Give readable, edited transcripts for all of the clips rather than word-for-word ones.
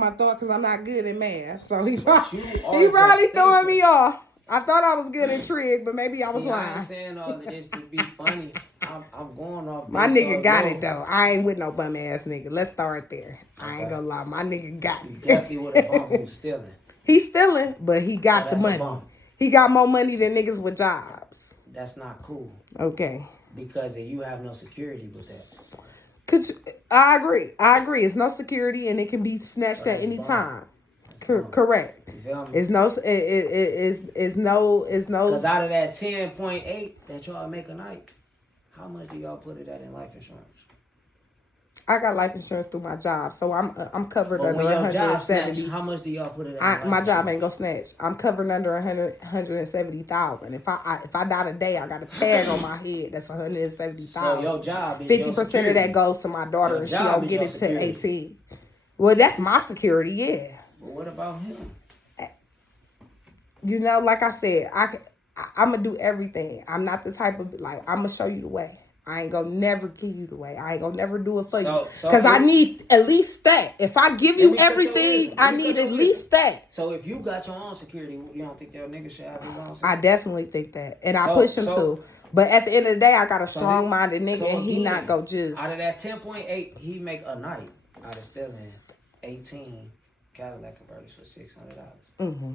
my thought because I'm not good at math. So he probably throwing me off. I thought I was good at trig, but maybe I was lying. I ain't saying all of this to be funny. I'm going off. My nigga got it though. I ain't with no bum ass nigga. Let's start there. Okay. I ain't gonna lie. My nigga got it. You definitely with a bum who's stealing. He's stealing, but he got the money. He got more money than niggas with jobs. That's not cool. Okay. Because you have no security with that. I agree. It's no security and it can be snatched at any time. Correct. You feel me? It's no. Because out of that 10.8 that y'all make a night, how much do y'all put it at in life insurance? I got life insurance through my job, so I'm covered under when your job 170. snatch, how much do y'all put it at? My job ain't gonna snatch. I'm covered under 170,000. If I die today, I got a tag on my head. That's 170,000. So your job is 50% of that goes to my daughter, and she don't get it to 18. Well, that's my security, yeah. But what about him? You know, like I said, I'm gonna do everything. I'm not the type of I'm gonna show you the way. I ain't gonna never give you the way. I ain't gonna never do it for you. Because I need at least that. If I give you everything, I need at least that. So if you got your own security, you don't think your nigga should have his own security? I definitely think that. And I push him to. But at the end of the day, I got a strong-minded nigga and he not go just. Out of that 10.8, he make a night out of stealing 18 Cadillac converters for $600. Mm-hmm.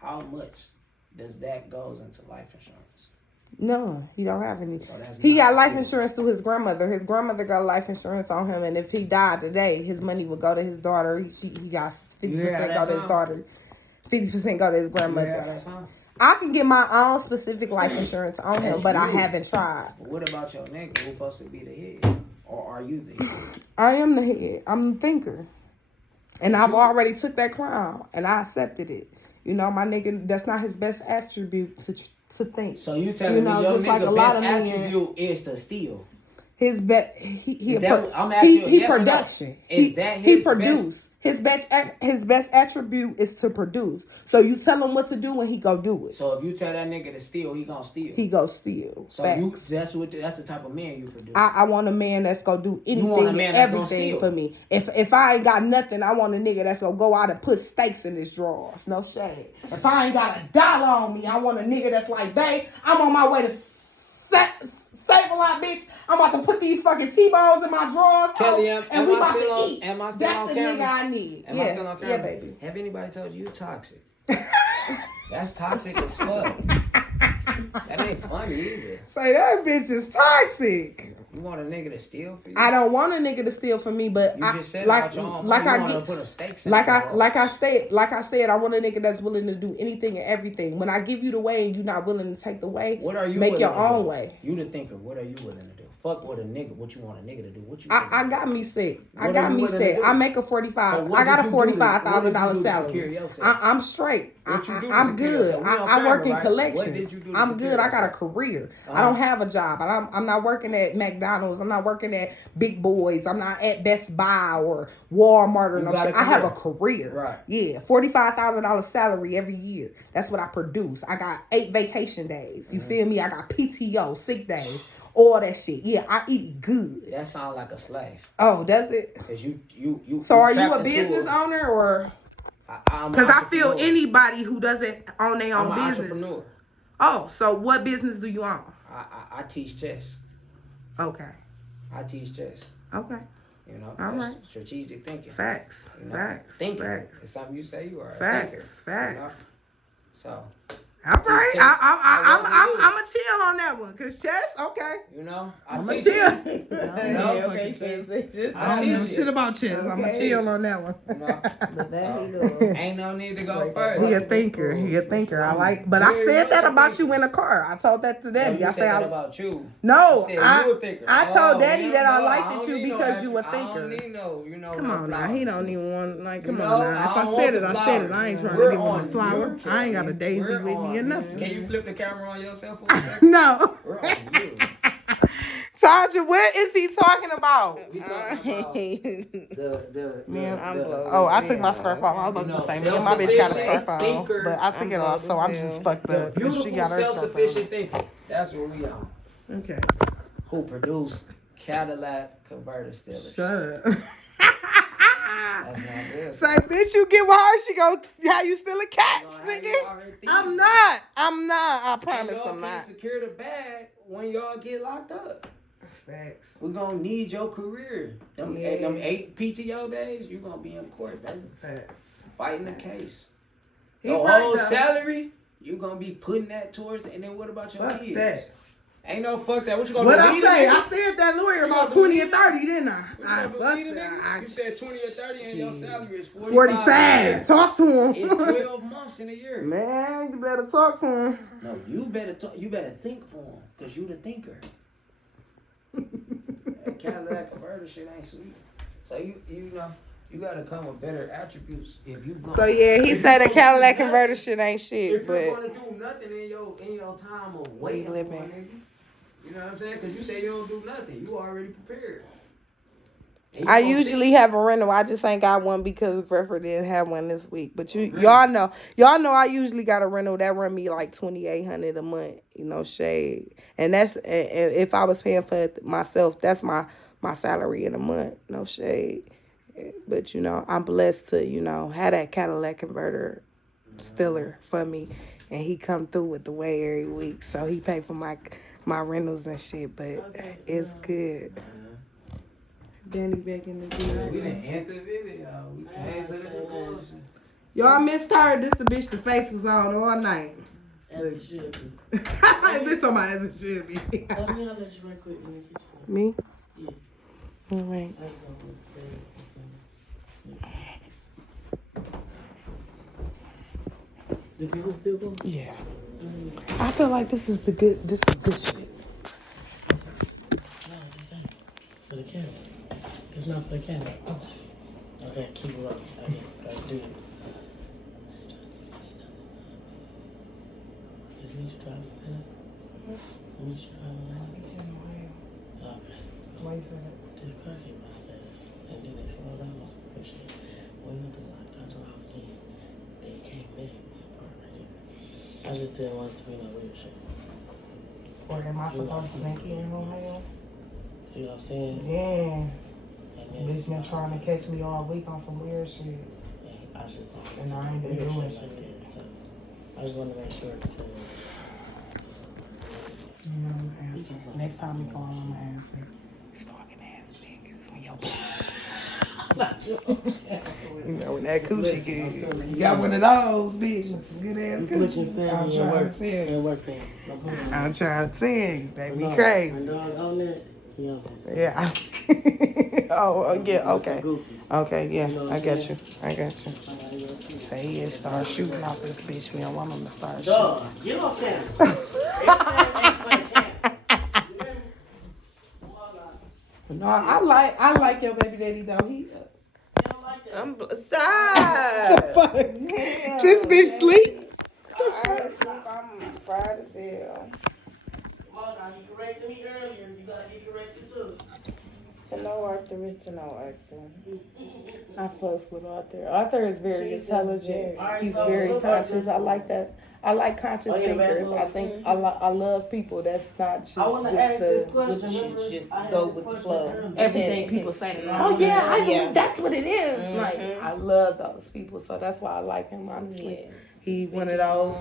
How much does that goes into life insurance? No, he don't have any. So he got life insurance through his grandmother. His grandmother got life insurance on him, and if he died today, his money would go to his daughter. He got 50% go to his daughter, 50% go to his grandmother. I can get my own specific life insurance on him, but I haven't tried. But what about your nigga who's supposed to be the head, or are you the head? I am the head. I'm the thinker, and I've already took that crown, and I accepted it. You know, my nigga, that's not his best attribute to think. So you telling me your nigga best attribute is to steal? His best, I'm asking you, yes production. Or no? Is that his he produce? His best attribute is to produce. So you tell him what to do and he go do it. So if you tell that nigga to steal, he gonna steal. He go steal. So that's the type of man you produce. I want a man that's gonna do anything and everything for me. If I ain't got nothing, I want a nigga that's gonna go out and put steaks in his drawers. No shade. If I ain't got $1 on me, I want a nigga that's like, babe, I'm on my way to save a lot, bitch. I'm about to put these fucking T-bones in my drawers. Kelly, and we about to eat. Am I still on camera? That's the nigga I need. Am I still on camera? Yeah, baby. Have anybody told you you're toxic? That's toxic as fuck. That ain't funny either. Say that bitch is toxic. You want a nigga to steal for you? I don't want a nigga to steal for me, but you just said about your own money. You want to put a stakes in like I said, I want a nigga that's willing to do anything and everything. When I give you the way and you're not willing to take the way, what are you make your own way? You the thinker. What are you willing to do? Fuck what a nigga. What you want a nigga to do? What you? I got me sick. I make a 45. So I got a $45,000 salary. I'm straight. I'm good. I work in collections. What did you do? I'm good. I got a career. I don't have a job. I'm not working at McDonald's. I'm not working at Big Boys. I'm not at Best Buy or Walmart or no shit. I have a career. Right. Yeah. $45,000 salary every year. That's what I produce. I got 8 vacation days. You feel me? I got PTO, sick days. All that shit. Yeah, I eat good. That sounds like a slave. Oh, does it? Cause you. So are you a business owner or? Because I feel anybody who doesn't own their own business. I'm an entrepreneur. Oh, so what business do you own? I teach chess. Okay. I teach chess. Okay. You know, all right. Strategic thinking. Facts. You know? Facts. Thinking. Facts. It's something you say you are. Facts. A thinker, facts. You know? So. All right, I'm a chill on that one, cause chess, okay. You know, I'm a chill. Okay, chess. I don't know shit about chess. Okay. I'm a chill on that one. You know? But that ain't no need to go first. He a thinker. I like, but I said that about you in the car. I told that to Daddy. I said that about you. No, you a thinker. I told Daddy that I liked you because you a thinker. I don't need no, Come on now, he don't even want come on now. If I said it, I said it. I ain't trying to give him a flower. I ain't got a daisy with me or nothing. Can you flip the camera on yourself for a second? No. We're on you. Tasha, what is he talking about? We talking about I took my scarf off. I was about to say, me and my bitch got a scarf on, but I took it off, so I'm just fucked up. Beautiful, self-sufficient thinker. That's what we on. Okay. Who produced Cadillac converter stealers? Shut up. That's not good. Say, bitch, you get with her, she go, how you still a cat, nigga? I'm not. I promise y'all I'm can't not. secure the bag when y'all get locked up. Facts. We're gonna need your career. Them 8 PTO days, you're gonna be in court, baby. Facts. Fighting the case. He The right, whole though. salary, you're gonna be putting that towards it. And then what about your Fuck kids? that. Ain't no fuck that. What you gonna What do? I say? I I said that lawyer about 20 or 30, didn't I? fuck that. You said 20 or 30 and your salary is 45. Talk to him. It's 12 months in a year. Man, you better talk to him. No, you better talk. You better think for him, cause you the thinker. That Cadillac converter shit ain't sweet. So you know you gotta come with better attributes if you. So yeah, he said the Cadillac converter shit ain't shit. If but you're gonna do nothing in your time of waiting, nigga, you know what I'm saying? Cause you say you don't do nothing, you already prepared. I usually have a rental. I just ain't got one because Bradford didn't have one this week. But y'all know I usually got a rental that run me like $2,800 a month. You know, shade. And that's if I was paying for it myself, that's my salary in a month. No shade. But you know, I'm blessed to have that Cadillac converter stiller for me, and he come through with the way every week. So he pay for my rentals and shit. But it's good. Danny back in the video. We didn't end the video. We came to the conclusion. Y'all missed her. This the bitch the face was on all night. As it should be. Bitch talking about as it should be. Let me holler at you right quick in the kitchen. Me? Yeah. All right. I just don't want to say it. The camera still going? Yeah. I feel like this is good shit. No, this ain't. For the camera. It's not for the camera. Oh. Okay, keep it up. I guess I do it. Is Leach driving? Leach driving? Okay. Why you say that? This car came out fast. And then they slowed down on some shit. When we turned around again, they came back. I just didn't want it to be no weird shit. Or am I supposed to make it in Ohio? See what I'm saying? Yeah. Bitch been trying to catch me all week on some weird shit. I just don't. And I ain't been doing shit like that. So I just want to make sure because. I'm gonna answer. Next time we call, I'm gonna answer. Stalking ass niggas when your you know when that coochie good. You got one of those, bitch. Good ass coochie. I'm trying to tell you. I'm trying to tell you. They be crazy. My dog on that. Yeah. Oh, yeah, okay. Okay, yeah, I got you. Say he is start shooting off this bitch. We don't want him to start shooting. Dog, get off No, I like your baby daddy though. He Stop. fuck. Yeah. This bitch sleep. I ain't sleep. I'm fried as hell. Come on now, you corrected me earlier. You gotta get corrected too. To no Arthur is to no Arthur. I fuss with Arthur. Arthur is very intelligent. Alright, He's so very look, conscious. Arthur. I like that. I like conscious thinkers. I think I love people that's not just I want to with ask this the question. should Remember, just I had go this with the question flow. earlier. everything people say. Oh yeah, I believe that's what it is. Like I love those people, so that's why I like him. Honestly, Yeah. he's one of those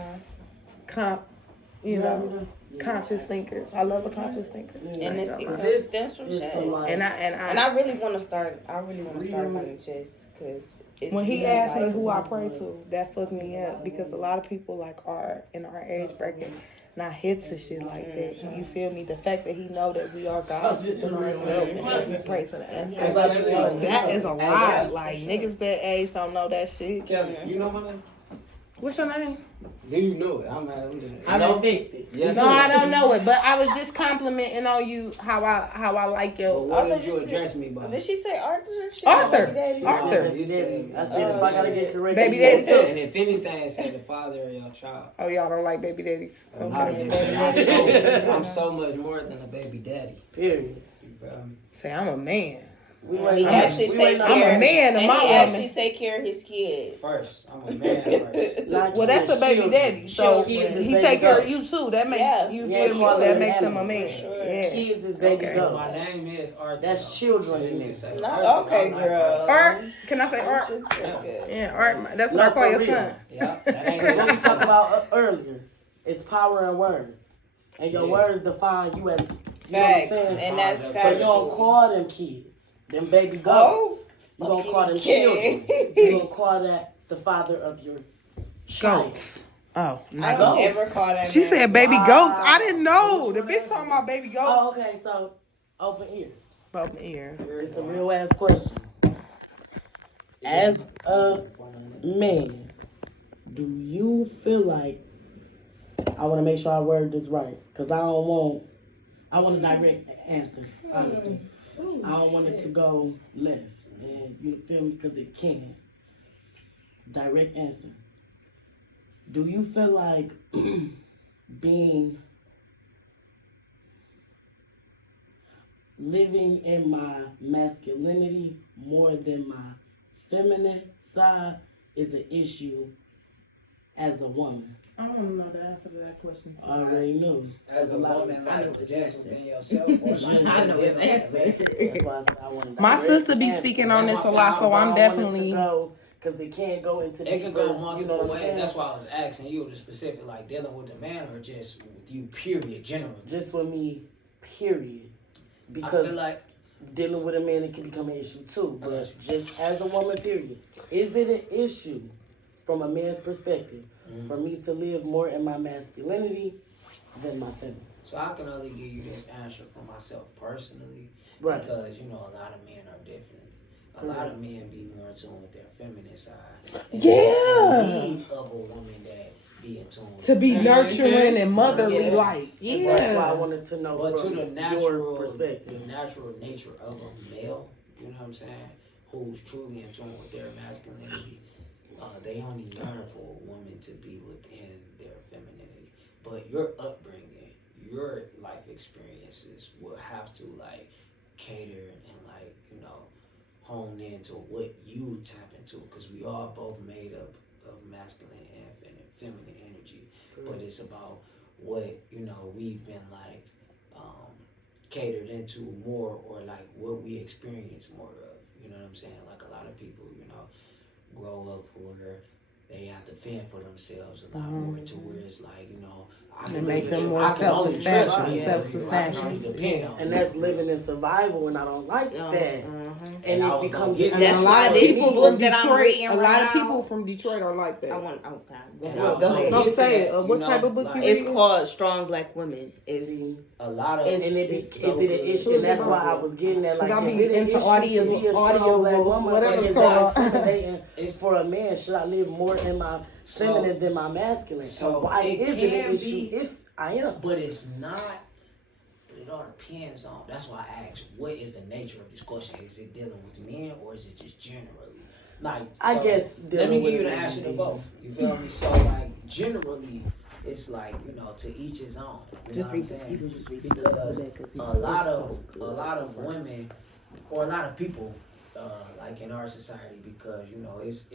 conscious thinkers. I love a conscious thinker. And it stems from It's chess. so like- And I really want to start. Hunting chess because when he asked me who I pray to, that fucked me up because a lot of people like are in our age bracket not hip to shit like that. You feel me? The fact that he know that we are God within ourselves and that we pray to the ancestors. That is a lot. Like niggas that age don't know that shit. Kevin, you know my name? What's your name? Do you know it? I don't fixed it. Yes, No, sir. I don't know it, but I was just complimenting on you how I like your What did you address me by? Did she say Arthur? She Arthur. said Daddy. Arthur. You said, I said if I gotta get corrected. Baby daddy too. and if anything, it said the father of your child. Oh, y'all don't like baby daddies. I'm so much more than a baby daddy. Period. You feel me? Say I'm a man. He actually take care. I'm a man of my woman. He actually take care of his kids. First, I'm a man first. Well, that's a baby daddy, so he take care of you too. That makes you feel me. That makes him a man. Sure. Yeah. Kids is baby goats. My name is Arthur. That's children in there. Okay, girl. Art? Can I say Art? Yeah, Art. That's what I call your son. Yeah, that ain't what we talked about earlier. It's power in words, and your words define you as facts, and that's so factual. you don't call them kids, them baby goats. You don't call them children. You don't call that the father of your child. Goats. Oh, I don't ever call that. She said baby goats. I didn't know. The bitch talking about baby goats. Oh, okay. So open ears. Open ears. It's a real ass question. As a man, do you feel like, I want to make sure I word this right, because I want a direct answer, honestly. I don't want it to go left, and you feel me, because it can. Direct answer. Do you feel like living in my masculinity more than my feminine side is an issue as a woman? I want to know the answer to that question. I already know. As a woman, like just within yourself. I know his answer. That's why I want to. My sister be speaking on this a lot, so I'm definitely. Because it can't go into. It can go multiple ways. That's why I was asking you the specific, like dealing with the man or just with you, period, generally. Just with me, period. Because I feel like dealing with a man, it can become an issue too. But just as a woman, period. Is it an issue from a man's perspective for me to live more in my masculinity than my feminine? So I can only give you this answer for myself personally, Right. because you know a lot of men are different. A lot of men be more in tune with their feminine side. And need of a woman that be in tune with To be nurturing and motherly like. Yeah. That's why I wanted to know. But to the natural perspective, the natural nature of a male, you know what I'm saying, who's truly in tune with their masculinity, they only yearn for a woman to be within their femininity. But your upbringing, your life experiences will have to like cater and like, you know, hone into what you tap into, because we are both made up of masculine and feminine energy. But it's about what, you know, we've been like catered into more, or like what we experience more of, you know what I'm saying? Like a lot of people, you know, grow up where they have to fend for themselves a lot more, to where it's like, you know, I can make them more self-sufficient. And that's living in survival, and I don't like that. And it becomes that's why this book that I'm reading a lot of people from Detroit are like that. I want. Okay, Go ahead. Don't say it. What type of book you reading? It's called Strong Black Women. It's a lot of. And is it an issue? That's why I was getting that. Like, I is be it an into issue audio, to be a strong black woman, whatever or is it's that called. intimidating for a man? Should I live more in my feminine than my masculine? So why is it an issue if I am? But it's not. It all depends on. That's why I asked, what is the nature of this question? Is it dealing with men, or is it just generally? Like, I guess. Let me give you the answer to both. You feel me? So like generally, it's like, you know, to each his own. You know what I'm saying? Because a lot of women, or a lot of people, like in our society, because you know it's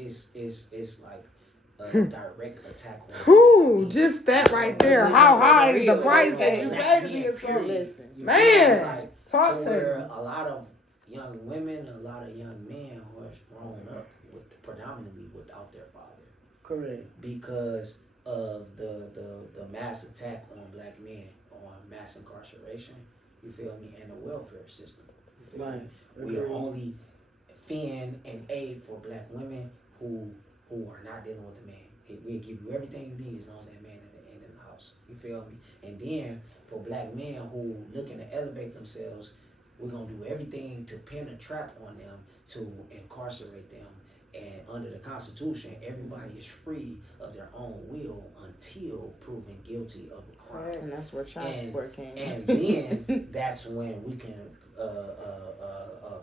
like a direct attack on. Ooh, just that right there. How high is the price that you pay to be a girl? listen, man. Like, Talk to where me. a lot of young women and a lot of young men who are grown up with predominantly without their father. Correct. Because of the mass attack on black men, on mass incarceration, you feel me, and the welfare system. You feel me? We are only fend and aid for black women who are not dealing with the man. We'll give you everything you need as long as that man in the house. You feel me? And then for black men who looking to elevate themselves, we're gonna do everything to pin a trap on them to incarcerate them. And under the Constitution, everybody is free of their own will until proven guilty of a crime. and that's where child support came. And then that's when we can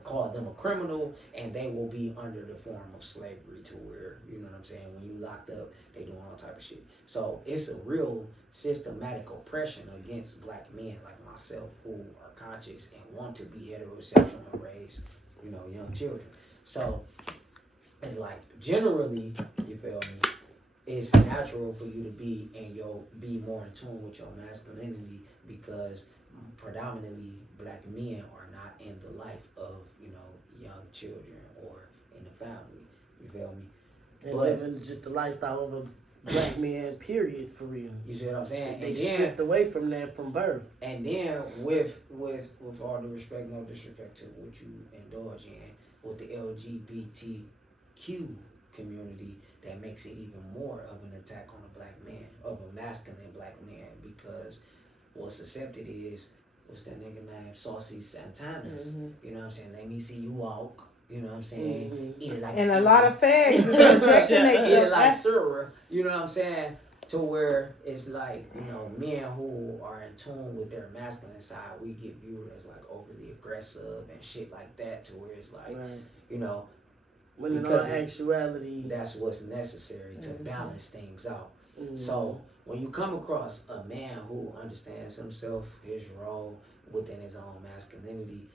call them a criminal, and they will be under the form of slavery, to where, you know what I'm saying, when you locked up, they doing all type of shit. So it's a real systematic oppression against black men like myself, who are conscious and want to be heterosexual and raised, young children. So it's like generally, you feel me, it's natural for you to be more in tune with your masculinity because predominantly black men are not in the life of young children or in the family. You feel me? And living just the lifestyle of a black man, period, for real. You see what I'm saying? They stripped away from that from birth. And then with all due respect, no disrespect to what you indulge in, with the LGBTQ community, that makes it even more of an attack on a black man, of a masculine black man, because what's accepted is, what's that nigga name? Saucy Santanas. Mm-hmm. You know what I'm saying? Let me see you walk. You know what I'm saying? Mm-hmm. Eat it like and syrup. A lot of fags eat it like syrup. You know what I'm saying? To where it's like, men who are in tune with their masculine side, we get viewed as like overly aggressive and shit like that, to where it's like, right. When in all actuality, that's what's necessary to balance things out. Mm-hmm. So when you come across a man who understands himself, his role within his own masculinity,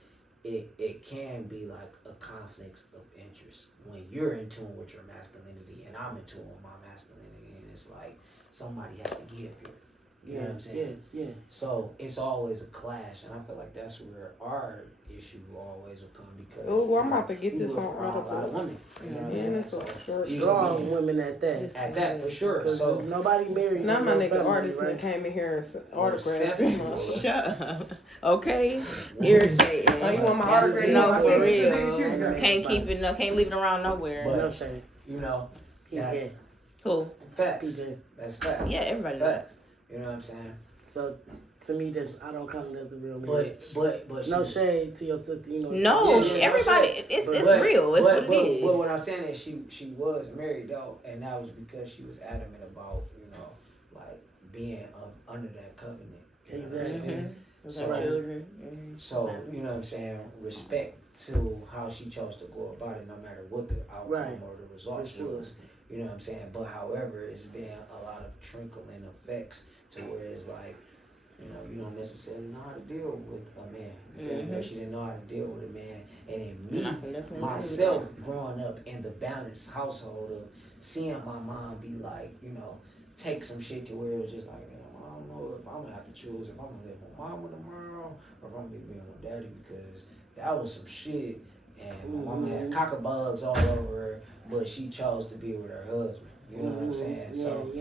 it can be like a conflict of interest when you're in tune with your masculinity and I'm in tune with my masculinity, and it's like somebody has to give here. You know what I'm saying? Yeah. So it's always a clash, and I feel like that's where our issue always will come, because I'm about to get this on a lot of women. You know what I'm saying? Strong women at that. At that, for sure. So nobody married. Not my nigga family, artist right? that came in here and autographed. Shut up. Okay. Irritating. Oh, you want my autograph? No, for real. Can't keep it. No, can't leave it around nowhere. But, no shame. Who? Facts. That's facts. Yeah, everybody facts. You know what I'm saying? So to me, I don't count it as a real marriage. But no shade to your sister. No, everybody. It's real. It's what it is. But what I'm saying is, she was married though, and that was because she was adamant about like being under that covenant. Exactly. So, children. So you know what I'm saying? Respect to how she chose to go about it, no matter what the outcome or the results was. You know what I'm saying? But however, it's been a lot of trickling effects to where it's like, you don't necessarily know how to deal with a man. You feel me? She didn't know how to deal with a man. And then me, myself, growing up in the balanced household of seeing my mom be like, take some shit to where it was just like, I don't know if I'm going to have to choose if I'm going to live with mama tomorrow or if I'm going to be with daddy, because that was some shit. And my mama had cockabugs all over her, but she chose to be with her husband. You know what I'm saying? So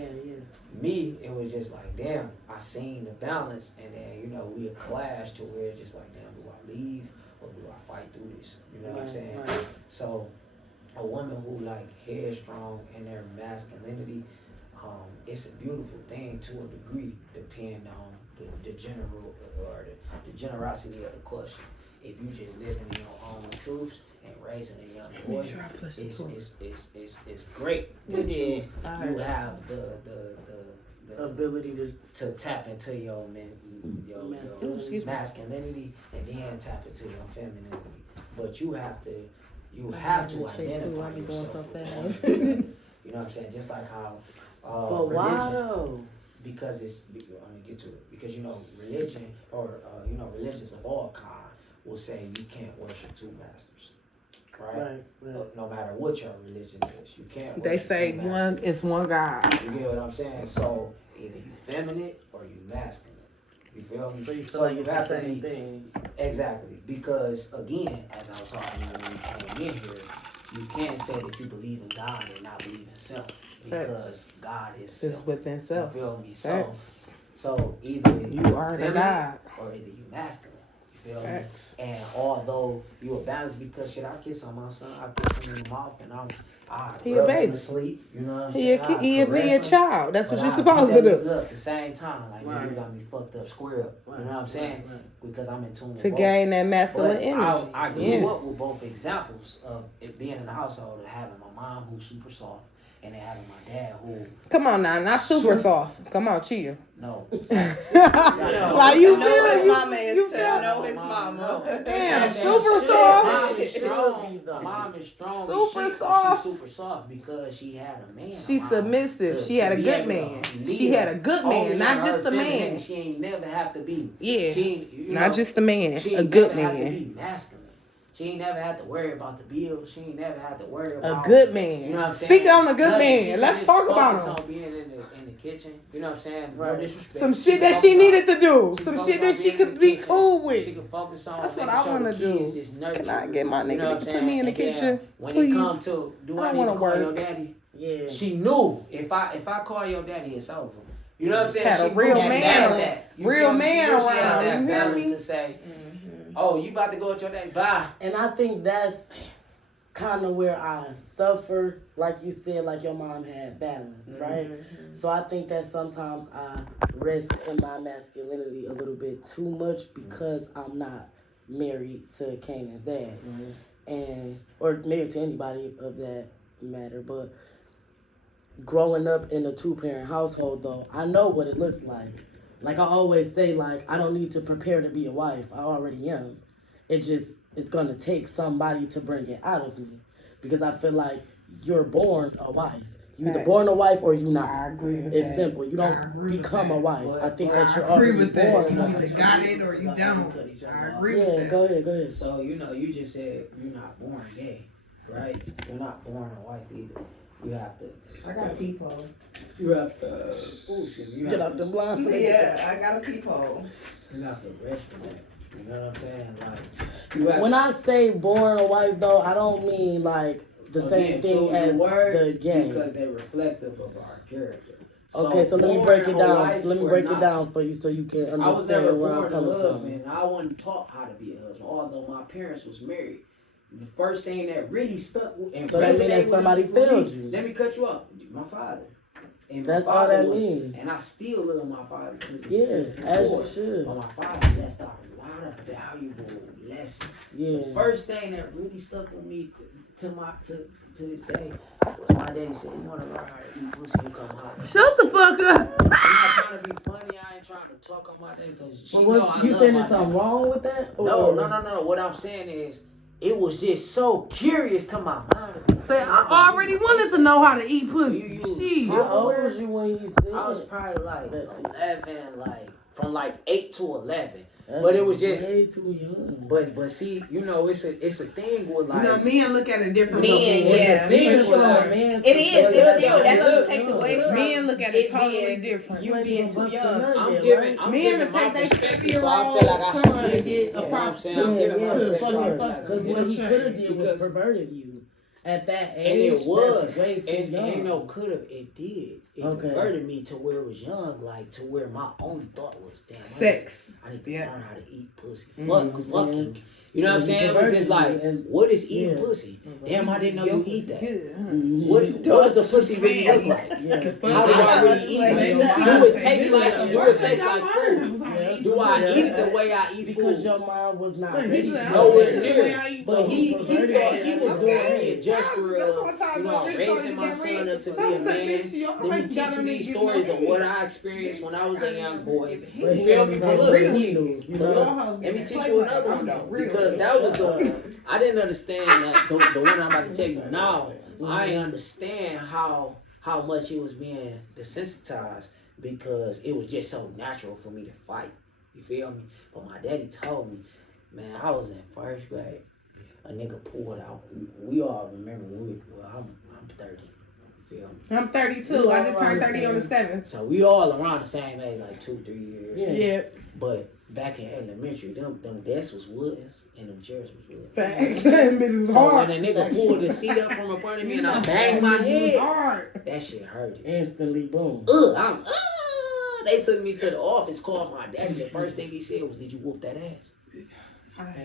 me, it was just like, damn, I seen the balance, and then, we a clash to where it's just like, damn, do I leave or do I fight through this? You know what I'm saying? Right. So a woman who like headstrong in their masculinity, it's a beautiful thing to a degree, depending on the general or the generosity of the question. If you just living in your own truths and raising a young boy, it's great. You have the ability to tap into your masculinity and then tap into your femininity. But you have to identify yourself. You know what I'm saying? Just like how but religion, why though? Because I'm gonna get to it. Because religion or religions of all kind will say you can't worship two masters. Right. No matter what your religion is, you can't. They say one is one God. You get what I'm saying? So either you feminine or you masculine. You feel me? So you feel like you it's have the to same be thing. Exactly, because again, as I was talking when we came in here, you can't say that you believe in God and not believe in self, because God is self. It's within self. You feel me? So either you are the God, or either you masculine. You feel me? And although you are balanced, because shit, I kiss on my son, I kiss him in the mouth, and he a baby. Sleep, you know what I'm saying? He be a child. That's what you're supposed to do. At the same time, like you got me fucked up, square up. You know what I'm saying? Because I'm in tune with both. Gain that masculine energy. I grew up with both examples of it being in the household of having my mom who's super soft, and then having my dad who. Come on now, not super soft. Come on, chill. No. Why you feel his mama is know his mama. Damn, super soft. Mom is strong. Mom is strong. Super soft. She's super soft because she had a man. She's submissive. She had a good man. She had a good man, not just a man. She ain't never have to be. Yeah. She, not just a man, she a good never have to man. be masculine. She ain't never had to worry about the bills. She ain't never had to worry about a good man. You know what I'm saying? Speak on a good man. Let's talk about him. On being in the kitchen. You know what I'm saying? Right. No disrespect. Some shit that she needed to do. Some shit that she could be cool with. She could focus on. That's what I want to do. Can I get my nigga to put me in the kitchen, when please? it comes to do I need to call your daddy? Yeah. She knew if I call your daddy, it's over. You know what I'm saying? Had a she real she man, had that. real man She had around. that You hear balance me? to say, oh, you about to go with your daddy? Bye. And I think that's kind of where I suffer, like you said, like your mom had balance, right? So I think that sometimes I rest in my masculinity a little bit too much because I'm not married to Kanan's dad, and or married to anybody of that matter. But growing up in a 2-parent household, though, I know what it looks like. Like I always say, like I don't need to prepare to be a wife. I already am. It's gonna take somebody to bring it out of me, because I feel like you're born a wife. You either born a wife or you not. I agree with it's that. simple. You don't become a wife. But, I think I that you're agree already with that. born. You a either wife. got it or you don't. I agree with Yeah, that. go ahead. So you just said you're not born gay, right? You're not born a wife either. You have to. I got a peephole. You have to. Oh shit! You Get have out them blinds. Yeah, I got a peephole. You have to rest in that. You know what I'm saying? Like you have When I say born a wife, though, I don't mean like the same thing as the gay. Because they're reflective of our character. Okay, so let me break it born a down. wife Let me or break it not. down for you so you can I was never understand where I'm born a coming husband. from. I wasn't taught how to be a husband, although my parents was married. The first thing that really stuck with and So that mean that resonated somebody with me- failed you. Let me cut you off. My father. And That's my all father that was- means. And I still love my father to the Yeah, to the as you core. should. But my father left out a lot of valuable lessons. Yeah. The first thing that really stuck with me to this day was my daddy said, "You want to learn how to eat pussy, you come hot." Shut the fuck up. I'm not trying to be funny. I ain't trying to talk on my daddy because she know I You love saying my there's something daddy. wrong with that? No. What I'm saying is, it was just so curious to my mind. Say, I already wanted to know how to eat You pussy. use Shit. How old was you when he said I was that? probably like That's- 11, like from like 8 to 11. That's But it was just, way too young. but see, you know, it's a thing with like. You know, men look at it different. Men, yeah. Men From a like- man's It is. It's perspective, still that that's doesn't young. take away from Men look at it it totally being different. you being too young. I'm giving Men my to take their perspective, 7-year-old so I feel like I son should and give get it. a You know what I'm saying? prostitute. I'm giving my Yeah, perspective. because what he could have did was Because- perverted you. At that And age, it was, that's way too and young. ain't no could have. It did. It Okay. converted me to where it was young, like to where my only thought was, damn, Sex. I need to Yeah. learn how to eat pussy. Mhm. Fucking. You know what I'm So saying? he It was just perverted like, you and- what is eating yeah. pussy? Damn, I didn't know you eat that. Mhm. What does a pussy really look like? Yeah. How do I really eat it? Do it taste like food? Do I eat it the way I eat Because food? your mom was not Look, ready he for like, Nowhere that. near. But he thought he was doing me a gesture That's of, what time you know, I raising my son up to be a man. Let me teach you these stories of what I experienced when I was a young boy. But You he feel only me? know But what look, he knew, you but know? look, let me teach you another one though, because that was the I didn't understand that the one I'm about to tell you now. I understand how much it was being desensitized because it was just so natural for me to fight. You feel me? But my daddy told me, man, I was in first grade. A nigga pulled out. We all remember I'm 30. You feel me? I'm 32. I just turned 30 on the 7th. So we all around the same age, like 2-3 years. Yeah. But back in elementary, them desks was woods and them chairs was wood. Facts. Bitch was So hard. when a nigga pulled the seat up from in front of me and I banged my head, that shit hurted. Instantly, boom. They took me to the office, called my daddy. The first thing he said was, "Did you whoop that ass?"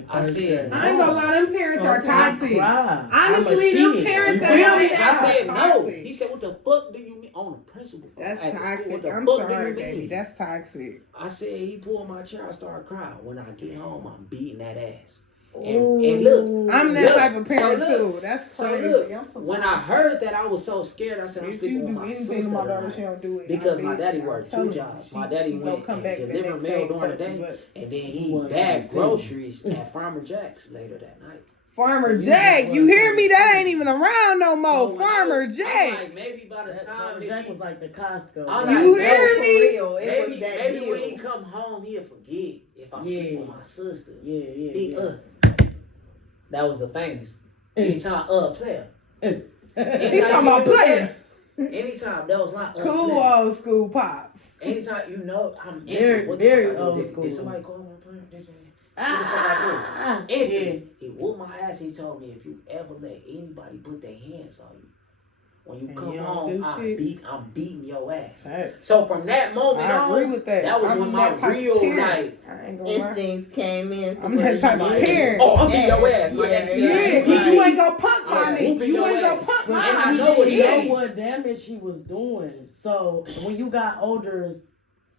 I said, I ain't gonna lie, them parents are toxic. Cry. Honestly, them parents You that feel say me? I that said are no. toxic. He said, "What the fuck do you mean?" On the principal. That's At the school, toxic. what the I'm fuck do sorry, you baby. mean? That's toxic. I said he pulled my chair. I started crying. When I get home, I'm beating that ass. And look, I'm that type of parent so look, too. That's so crazy. look, I'm so when I heard that, I was so scared. I said, "I'm If sticking you with do my anything sister to my daughter, tonight." she don't do it. Because I'm my bitch. daddy I'm worked telling 2 you. jobs. She- My daddy she gonna went come and back the delivered next mail day, during the fuck you, day, but- and then He he wasn't bagged trying to groceries at Farmer Jack's later that night. Farmer So Jack, you hear me? That ain't even around no more. So when Farmer I'm Jack. like, maybe by the time Farmer Jack was like the Costco. I'm You like, hear no, me? Real. It was that maybe deal. when he come home, he'll forget if I'm sleeping with my sister. Yeah. He That was the famous. Anytime player. He's talking about player. Anytime that was not cool player. old school pops. Anytime you know I'm very old school. Did somebody call me a player? Instantly, he whooped my ass. He told me if you ever let anybody put their hands on you, when you come home, I'm beating your ass. Right. So from that moment I agree with that. That was when my real like instincts came in. I'm that type of parent. Oh, I'm beating your ass. Yeah, you ain't gonna punk my nigga. You ain't gonna punk my nigga. I know what damage he was doing. So when you got older,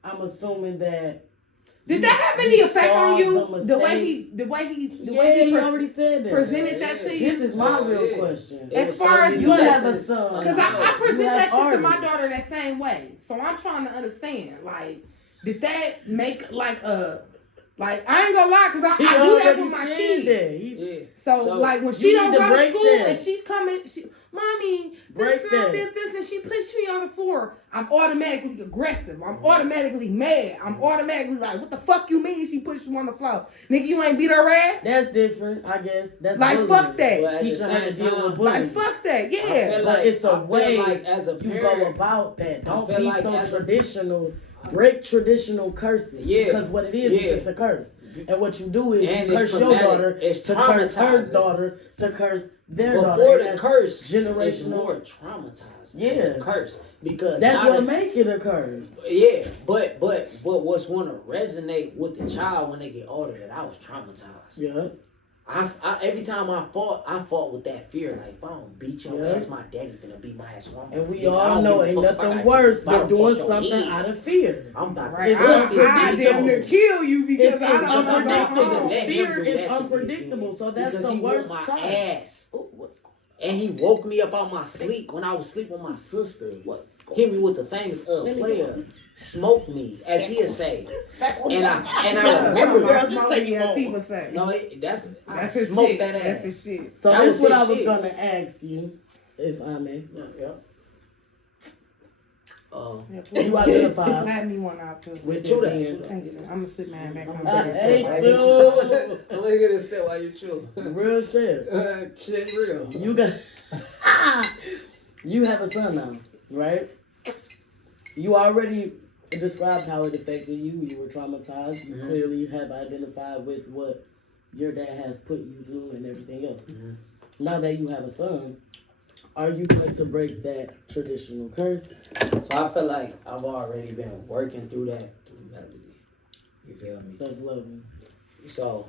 I'm assuming that. Did that have any effect on you? The way he already said that. Presented that to you. This is my real question. As far as you have a son, because I present that shit to my daughter that same way. So I'm trying to understand. Like, did that make like a like I ain't gonna lie, because I do that with my kids. So like when she don't go to school and she's coming, mommy, this girl did this and she pushed me on the floor. I'm automatically aggressive. I'm automatically mad. I'm automatically like, what the fuck you mean she pushed you on the floor? Nigga, you ain't beat her ass? That's different, I guess. That's like bullying. Fuck that. Well, teaching her to deal with bullies. Like fuck that, yeah. But it's a way like as a parent, you go about that. Don't be like so traditional. Break traditional curses. Yeah. Because what it is it's a curse. And what you do is you curse your daughter to curse her daughter to curse their daughter. Before the curse, generational. It's more traumatizing. Yeah. The curse. Because that's what make it a curse. Yeah. But what's going to resonate with the child when they get older that I was traumatized. Yeah. I every time I fought with that fear. Like, if I don't beat your ass, my daddy finna beat my ass. And we all know ain't nothing worse than doing something out of fear. I'm not right. I damn near kill you because it's unpredictable. Fear is unpredictable, so that's because the worst time. Ass. And he woke me up out my sleep when I was sleeping with my sister. Hit me with the famous player. Smoked me, as he'll say. And I remember as he would say. No, that's his smoke shit. That ass. That's his shit. So that's what I was gonna ask you, if I may. Yeah. You identify. Slap me one out too. With you. Thank you. I'm gonna sit my back on Hey, I'm gonna get a sip while you chew. Real shit. Shit real. You got. You have a son now, right? You already described how it affected you. You were traumatized. You clearly have identified with what your dad has put you through and everything else. Now that you have a son, are you going to break that traditional curse? So I feel like I've already been working through that through Melody. You feel me? That's lovely. So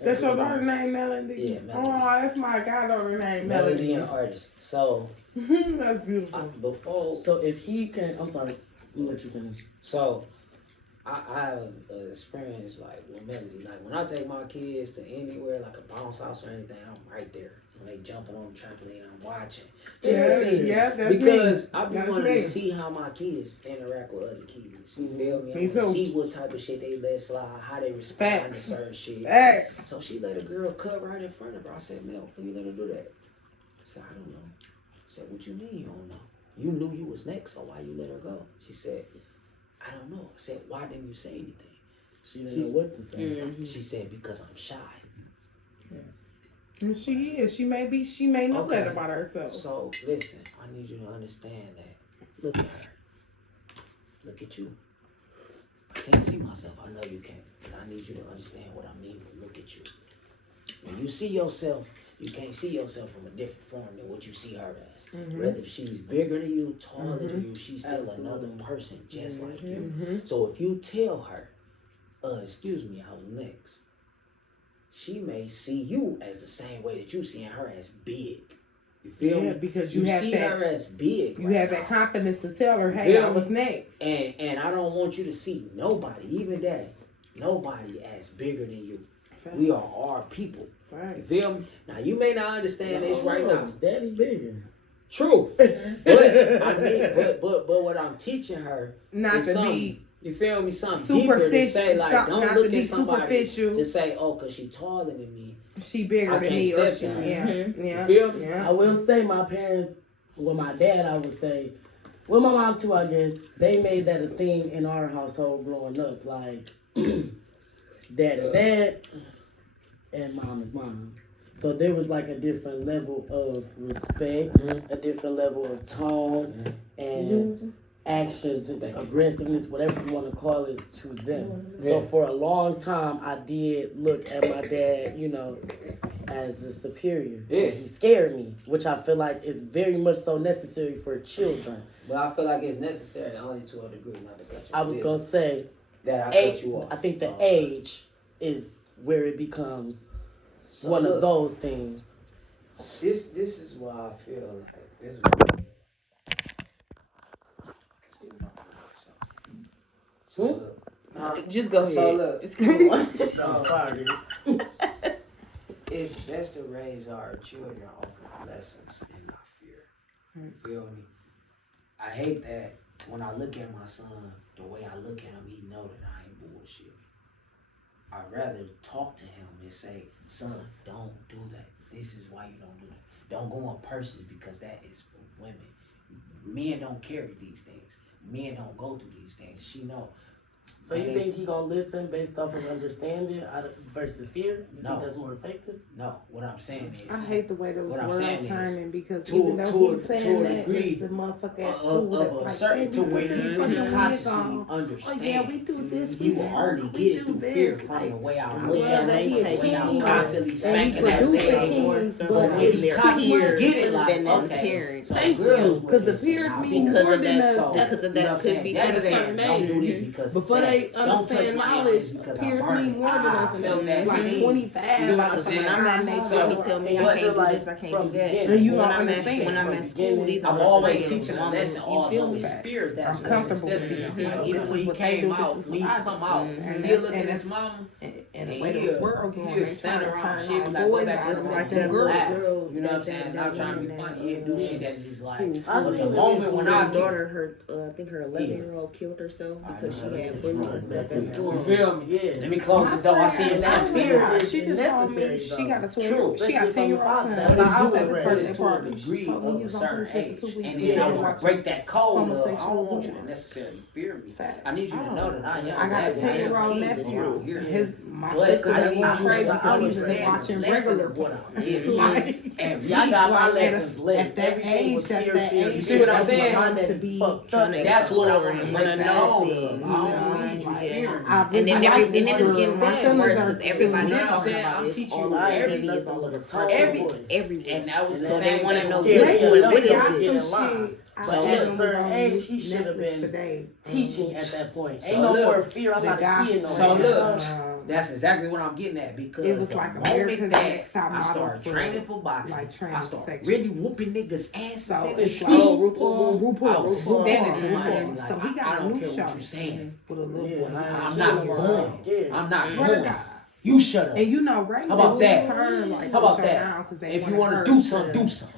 that's your daughter name, Melody? Yeah, Melody. Oh, that's my goddaughter name, Melody and artist. So that's beautiful. Before. So if he can, I'm sorry, I'm gonna let you finish. So I have experience like with Melody. Like when I take my kids to anywhere, like a bounce house or anything, I'm right there. When they jumping on the trampoline, I'm watching. Just to see. Yeah, that's because me. I be wanting to see how my kids interact with other kids. You feel me? I want to see what type of shit they let slide, how they respond to certain shit. So she let a girl cut right in front of her. I said, Mel, can you let her do that? I said, I don't know. I said, what you mean you don't know? You knew you was next, so why you let her go? She said, I don't know. I said, why didn't you say anything? She didn't know what to say. Mm-hmm. She said, because I'm shy. Yeah. And she is. She may know that about herself. So listen, I need you to understand that. Look at her. Look at you. I can't see myself. I know you can't. But I need you to understand what I mean with look at you. When you see yourself, you can't see yourself from a different form than what you see her as. Whether she's bigger than you, taller than you, she's still another person just like you. So if you tell her, excuse me, I was next, she may see you as the same way that you seeing her as big. You feel me? Because you have see that, her as big. You have that confidence to tell her, hey, I was next. And I don't want you to see nobody, even daddy, nobody as bigger than you. Right. We are our people. Right. You feel me? Now you may not understand this right now. Daddy bigger. True. But I mean, but what I'm teaching her not is to be. You feel me? Something deeper to say, like, don't look at somebody to say, oh, because she taller than me. She bigger than me. Or she, yeah. You feel me? Yeah. I will say my parents, well, my dad, I would say, well, my mom too, I guess, they made that a thing in our household growing up. Like, dad is dad and mom is mom. So there was like a different level of respect, a different level of tone, and actions, and aggressiveness, whatever you want to call it, to them. So for a long time, I did look at my dad, as a superior. Yeah. He scared me, which I feel like is very much so necessary for children. But I feel like it's necessary only to a degree, not to cut you. I was gonna say that I cut you off. I think the age is where it becomes one of those things. This is why I feel like this is Just go ahead. So look, just go on. Sorry. It's best to raise our children off of lessons and not fear. You feel me? I hate that when I look at my son, the way I look at him, he know that I ain't bullshit. I'd rather talk to him and say, son, don't do that. This is why you don't do that. Don't go on purses because that is for women. Men don't carry these things. Men don't go through these things. She know. So you think he gonna listen based off of understanding versus fear? You think that's more effective? No, what I'm saying is, I hate the way those words turning because to even though he's a saying that, degree it's the motherfucker at school of a that's certain like, to where he consciously oh understand. yeah, we do this, He will only get it through fear from the way I look at him, the way I'm constantly spanking that thing. But when he consciously get it, like okay, so girls, because the peers mean more than us. Because of that could be at a certain age. Before they understand knowledge, peers mean more than us, and that's like 25. You know what I'm saying? When I'm at age, they tell me I can't do this, I can't do that. And you don't when understand. I'm at school, these are I'm my always friends. teaching a lesson. You feel me? Spirit that's I'm comfortable with these people. Even when he came out, me come out, he look at his mama, and the way this world going, he'll stand around shit like go back just like that laugh. You know what I'm saying? Not trying to be funny, he'll do shit that's just like the moment when I daughter, I think her 11-year-old killed herself because she had bruises and stuff at school. You feel me? Yeah. Let me close the door. I see it that now. fear is She just told me necessary. she got a 10 True. she got a 10-year-old son. That's So how I was I at the was birthday raised to a party. degree She told me of he a was on certain her age. for 2 weeks. And then I want to break that code of, I homosexual don't want you porn. to necessarily fear me. Facts. I need you to know that I am. I got a that 10-year-old kids nephew. around here. My But sisters I are need going you crazy to because he's understand watching the lesson regular of what porn. I'm getting. Like, And y'all got my like, lessons late. At that age, that's that age. You see what I'm saying? To be That's what I want to Wanna break know. down. I don't need you fearing me. And then it's getting worse because everybody's You know what I'm talking saying? about I'm it. teaching All you on every- TV, it's all over every- everywhere. And that was the So same they want to thing. know Scared what's you going enough what to is get this? in line. So But at a certain age, he should have been today. teaching at that point. So Ain't no look, more fear. I'm the not guy- a kid no So more. look, that's exactly what I'm getting at because It was the like moment America's that Next Top I Model start for, training for boxing, like, I start transsexual. really whooping niggas' asses So in the it's street. like I was standing to my daddy So like, he got I a don't new care shot what you're saying. with a little Yeah, boy. I'm not going. Scared. I'm not Swear to going. God. You shut up. And you know, right? How about that? Turn, like, How about shut that? down 'cause they If you wanna want to hurt do something, do something.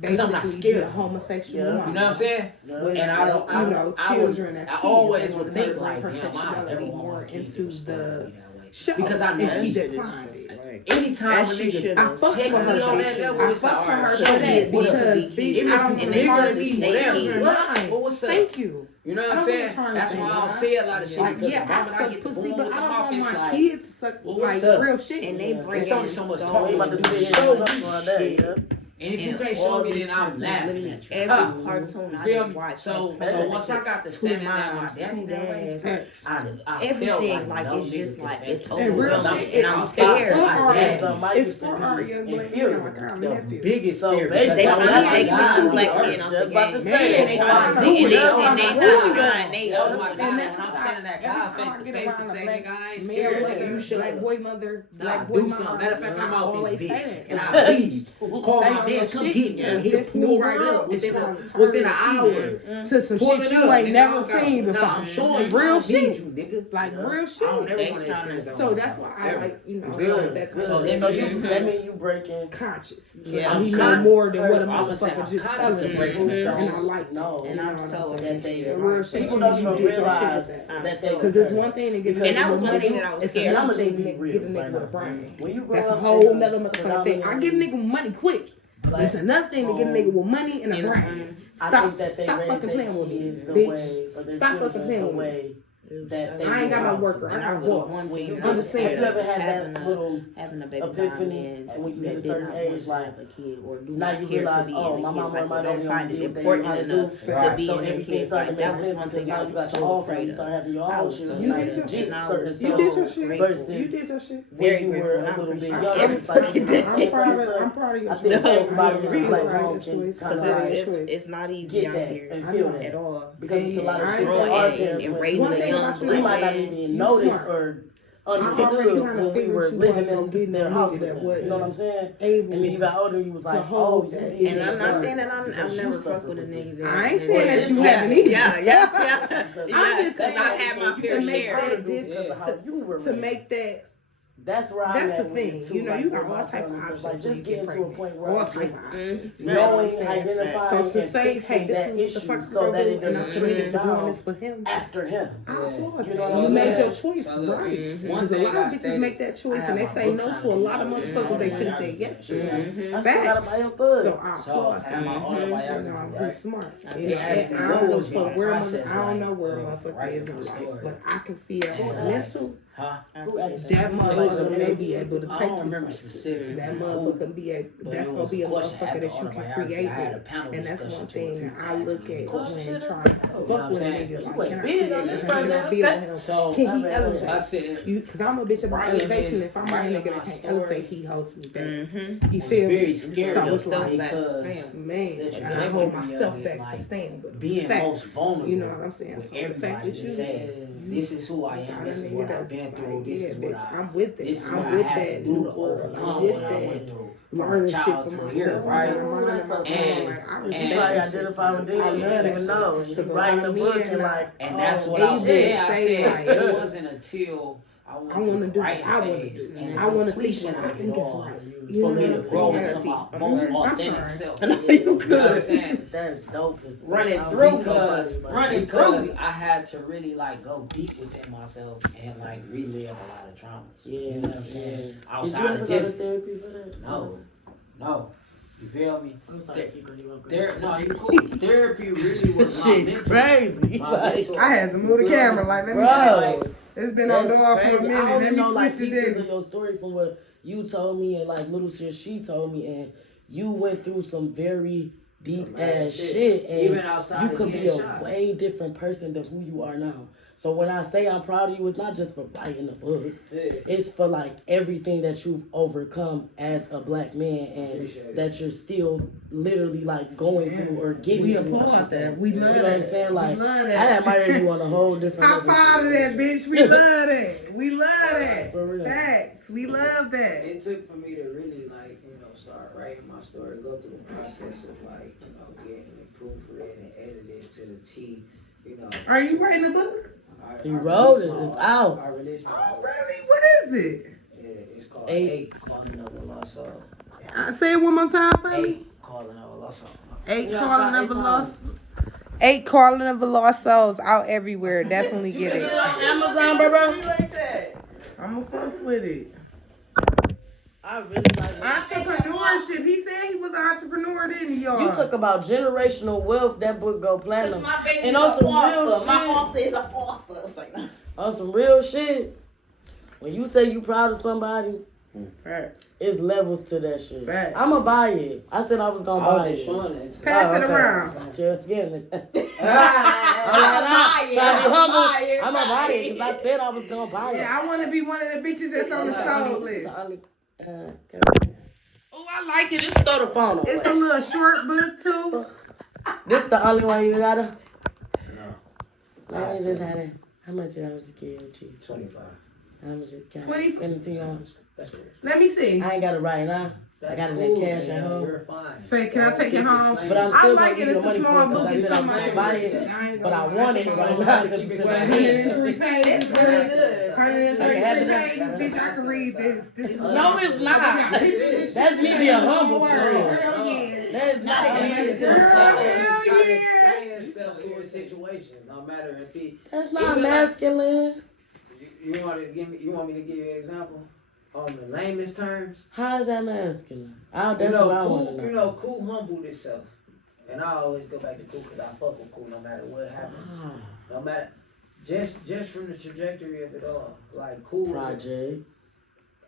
Because I'm not basically scared. be a homosexual. Yeah. woman. You know what I'm saying? But, And I don't, you know, children as I kids, always they would wanna think hurt like, her damn, I sexuality never more want kids into to respond the me that way. show. Because I know and she she declined it. Anytime As a she nigga should I have. fucked check with me her. on that level, I it's fucked like, with her alright, for show that me what because up. bitch, Even I if don't you want bigger to than me, whatever. children mine. Well, what's up? Thank you. You know what I I'm don't saying? want to turn That's the why I don't thing say a lot of shit Like, because yeah, the I moment I suck get the pussy, boom but with the I don't mouth, want it's my like, kids to suck well, what's like up? real shit. And they bring It's only so much so talking You about to sit here show and me. talk all day, yeah? And if you And can't all show me, these then I'm cartoons, laughing literally at you. every Huh? cartoon You I feel done me? watched. So once I got to Two standing at my moms, daddy two that way, dads. I Everything, felt like, no it's just nigga like, could it's stand And me. real overwhelming. shit, And I'm it's scared. for My our, dad, somebody it's used to for be our young black inferior. men like I'm The nephew. biggest So fear basically, They because trying I to take got two it black first. men off Just the about to game. say, Man, they they trying to trying to do do it. it. And they not lying. They That was my And guy. that's When I'm why standing that every guy time face I to get face to around say, a black nigga, I ain't male scared. mother, Nigga, you shut black up. boy mother, Nah, black boy do mom. something. Matter of fact, I'm out always this say bitch that. and I leave. Call Stay my on man, your come shit, get me. because He'll this pull new right world up is within trying to turn an the hour. kid to some Pull shit it you up, ain't nigga. never I don't seen got- before. Nah, I'm showing you. Real I shit. need you, nigga. Like real I don't shit. ever They want to trying to- experience that. So that's why I like, you know, Good. like that So time. let So me- that mean you breaking. Conscious. Yeah, I I'm mean, know con- more than what a first, I'ma say motherfucker I'm just conscious telling of breaking me. the And I curse. like No. that. And I'm so that they real shit. people don't even You did your shit realize with that So- they Because it's one thing to get a And nigga that was with one thing money. that I was It's scared another of. thing Just to be get a real nigga right with a now. brain. When you grow That's a up whole in nother motherfucking thing. I get a nigga with money quick. But it's another thing to get a nigga with money and a brain. I Stop think that they fucking raise playing their with me, kids the bitch. way, or their Stop fucking children playing the with me. way that I ain't got no worker. I got walk. One thing. You ever had that little having a baby epiphany, and and when you hit a certain age, like a kid or do now not you care realize, to be oh, in my the mom kids, or my like, daddy don't find don't it do what they know important how to enough do. to be So in the everything kids. started Like to make that was sense one because thing now I you was got your so own family, afraid you start of. having your I own was so children. You Like, did your get shit. certain You did your shit. versus You did your shit. when you were a little bit younger. It's like, I'm proud of your I think choice. everybody I'm in really black proud of home your can choice. kind of Because like it's not easy get out that here and feel that at all. because it's a lot of I shit ain't that gonna our lie. parents And went raising through a young that we black might not man. even You notice smart. or I already understood kind of when we figured were you living wasn't gonna get in no their house nigga with that them. wasn't You know what I'm saying? able And then you got older and you was to like, hold oh, that. you did And this I'm not first saying that I'm because you never fucked suffered with a with nigga. this. that- I ain't that- saying that you yeah, haven't either. Yeah. I'm just Because I've had my fair to make share. that because of how you were to raised. make that. That's where I'm That's at the with thing. it too. You know, like, you got with my all son type of and stuff. options. Like when just you getting get to a pregnant. point where All I'm type of just options. You know knowing, what I'm saying? identifying, So to and say, fixing hey, this that is what the issue fuck so I'm that gonna it do, and I'm doesn't committed to trickle doing down this for him. after him. I applaud You you. know what You I'm made saying? your choice right. One Because a thing lot I of bitches stated, make that choice I and they had say my no books to a signed, lot of you know, motherfuckers they yeah, should have said yes to. I still gotta buy your book. So I So applaud I had my that. autobiography, You know, right? he's smart. They asked me I what don't know was my where process I don't know like, where for motherfucker writing is in the life, story. but I can see it And, mental. Huh? Who actually? That motherfucker may be able to I take don't you remember places. specifically That who, motherfucker be a but that's it gonna was be a question motherfucker at the that you can autobiography. create I had a with. panel And that's discussion one to where thing that people I asked look me any at questions. when trying You to know fuck what I'm with a saying? nigga. You Like, went can I big create on with this him? Can I project, build okay? with him? So Can he I elevate? I said, Because I'm a bitch about writing elevation. is- If I'm a writing nigga my that can't story elevate, he holds me back. Mm-hmm. You was feel very me? scary So it's like, because man, the I hold trajectory myself of it, back like, for staying with being facts. most vulnerable You know what I'm saying? with So the fact everybody that to you say, this is who I am, got a this is nigga what I've that's been like, through, this yeah, is what bitch, I, I'm with that. this is I'm what I with had that to do new to world. overcome I'm with what I that. went through from Learning a shit child for to myself. here, right? Ooh, that's so Like, sweet. I You respect probably that shit. identify with this I shit. You love didn't that even shit. know. Because You a writing lot the of book men and not- like, And that's oh, what I was shit. saying. I Say, said like, it wasn't until I went I through want to the do what writing I want to phase do. and I the want to think completion what I of it think is all right. for me to grow Yeah. into my I'm most sorry. authentic self. No, you You know what I'm good. saying? that's dope as fuck. Running I through was so Because much, man. because I had to really like go deep within myself and like relive a lot of traumas. Yeah, You know what I'm yeah. saying? Did you Outside ever of go to just therapy for that? no. You feel me? I'm sorry, keep going. You No, you cool. Therapy really was my shit mentor. crazy. My Like, mentor. I had to move the You feel camera. me? Like, let me bro, switch. It's been on that's dog for a crazy. minute. I only Let me know like switch pieces the of your story from what you told me and like little shit she told me, and you went through some very deep ass shit, and Even outside you of could be getting a shot. way different person than who you are now. So when I say I'm proud of you, it's not just for writing a book. Yeah. It's for like everything that you've overcome as a black man, and Appreciate it. that you're still literally like going through or getting We through. I applaud should say. that. We love You know what I'm that. saying? We Like love that. I admire you on a whole different High level. five to that, bitch. We love that. We love that. For real. Facts. We love that. It took for me to really like, start writing my story, go through the process of like, getting it proofread and edited to the T, Are you writing a book? He wrote it. It's out. I released my book. Really? What is it? Yeah, it's called 8. 8 Calling of a Lost Soul. Say it one more time for me. 8 Calling of a Lost Soul. 8 Yeah, calling shot of a 8 lost. 8 calling of a lost souls out everywhere. Definitely get it. Amazon, bro. I'm gonna fuck with it. I really like Entrepreneurship. He said he was an entrepreneur, didn't he, y'all? You talk about generational wealth. That book go platinum. My baby's And on an some real author. shit. My author is an author. It's like, On some real shit. When you say you proud of somebody, Facts. it's levels to that shit. Facts. I'ma buy it. I said I was gonna buy it. Pass it okay. around. Just getting it. I'm Trying to be humble. I'ma buy it because I said I was gonna buy it. Yeah, I want to be one of the bitches that's on the soul list. Oh, I like it. Just throw the phone away. It's a little short book, too. This the only one you gotta? No. I just had it. How much I was give you cheese? 25. How much can I 20? send it to you on? That's weird. Let me see. I ain't got it right now. I got it in cash at home. You're fine. Say, can I take it home? But I'm I still like gonna it. give you It's the a money small for it book. because I It's said I was something gonna like buy that. it. But I want it right now because it's in my hand. 103 pages. It's really good. 133 pages, bitch. I can read this. No, it's not. That's me being humble for real. Hell yeah. That is not Explain yourself through a situation, no matter if he. That's not masculine. You want to give me? You want me to give you an example on the lamest terms? How is that masculine? That's what I want to know. Cool humbled itself, and I always go back to Cool because I fuck with Cool no matter what happens. No matter, just from the trajectory of it all, like cool Project.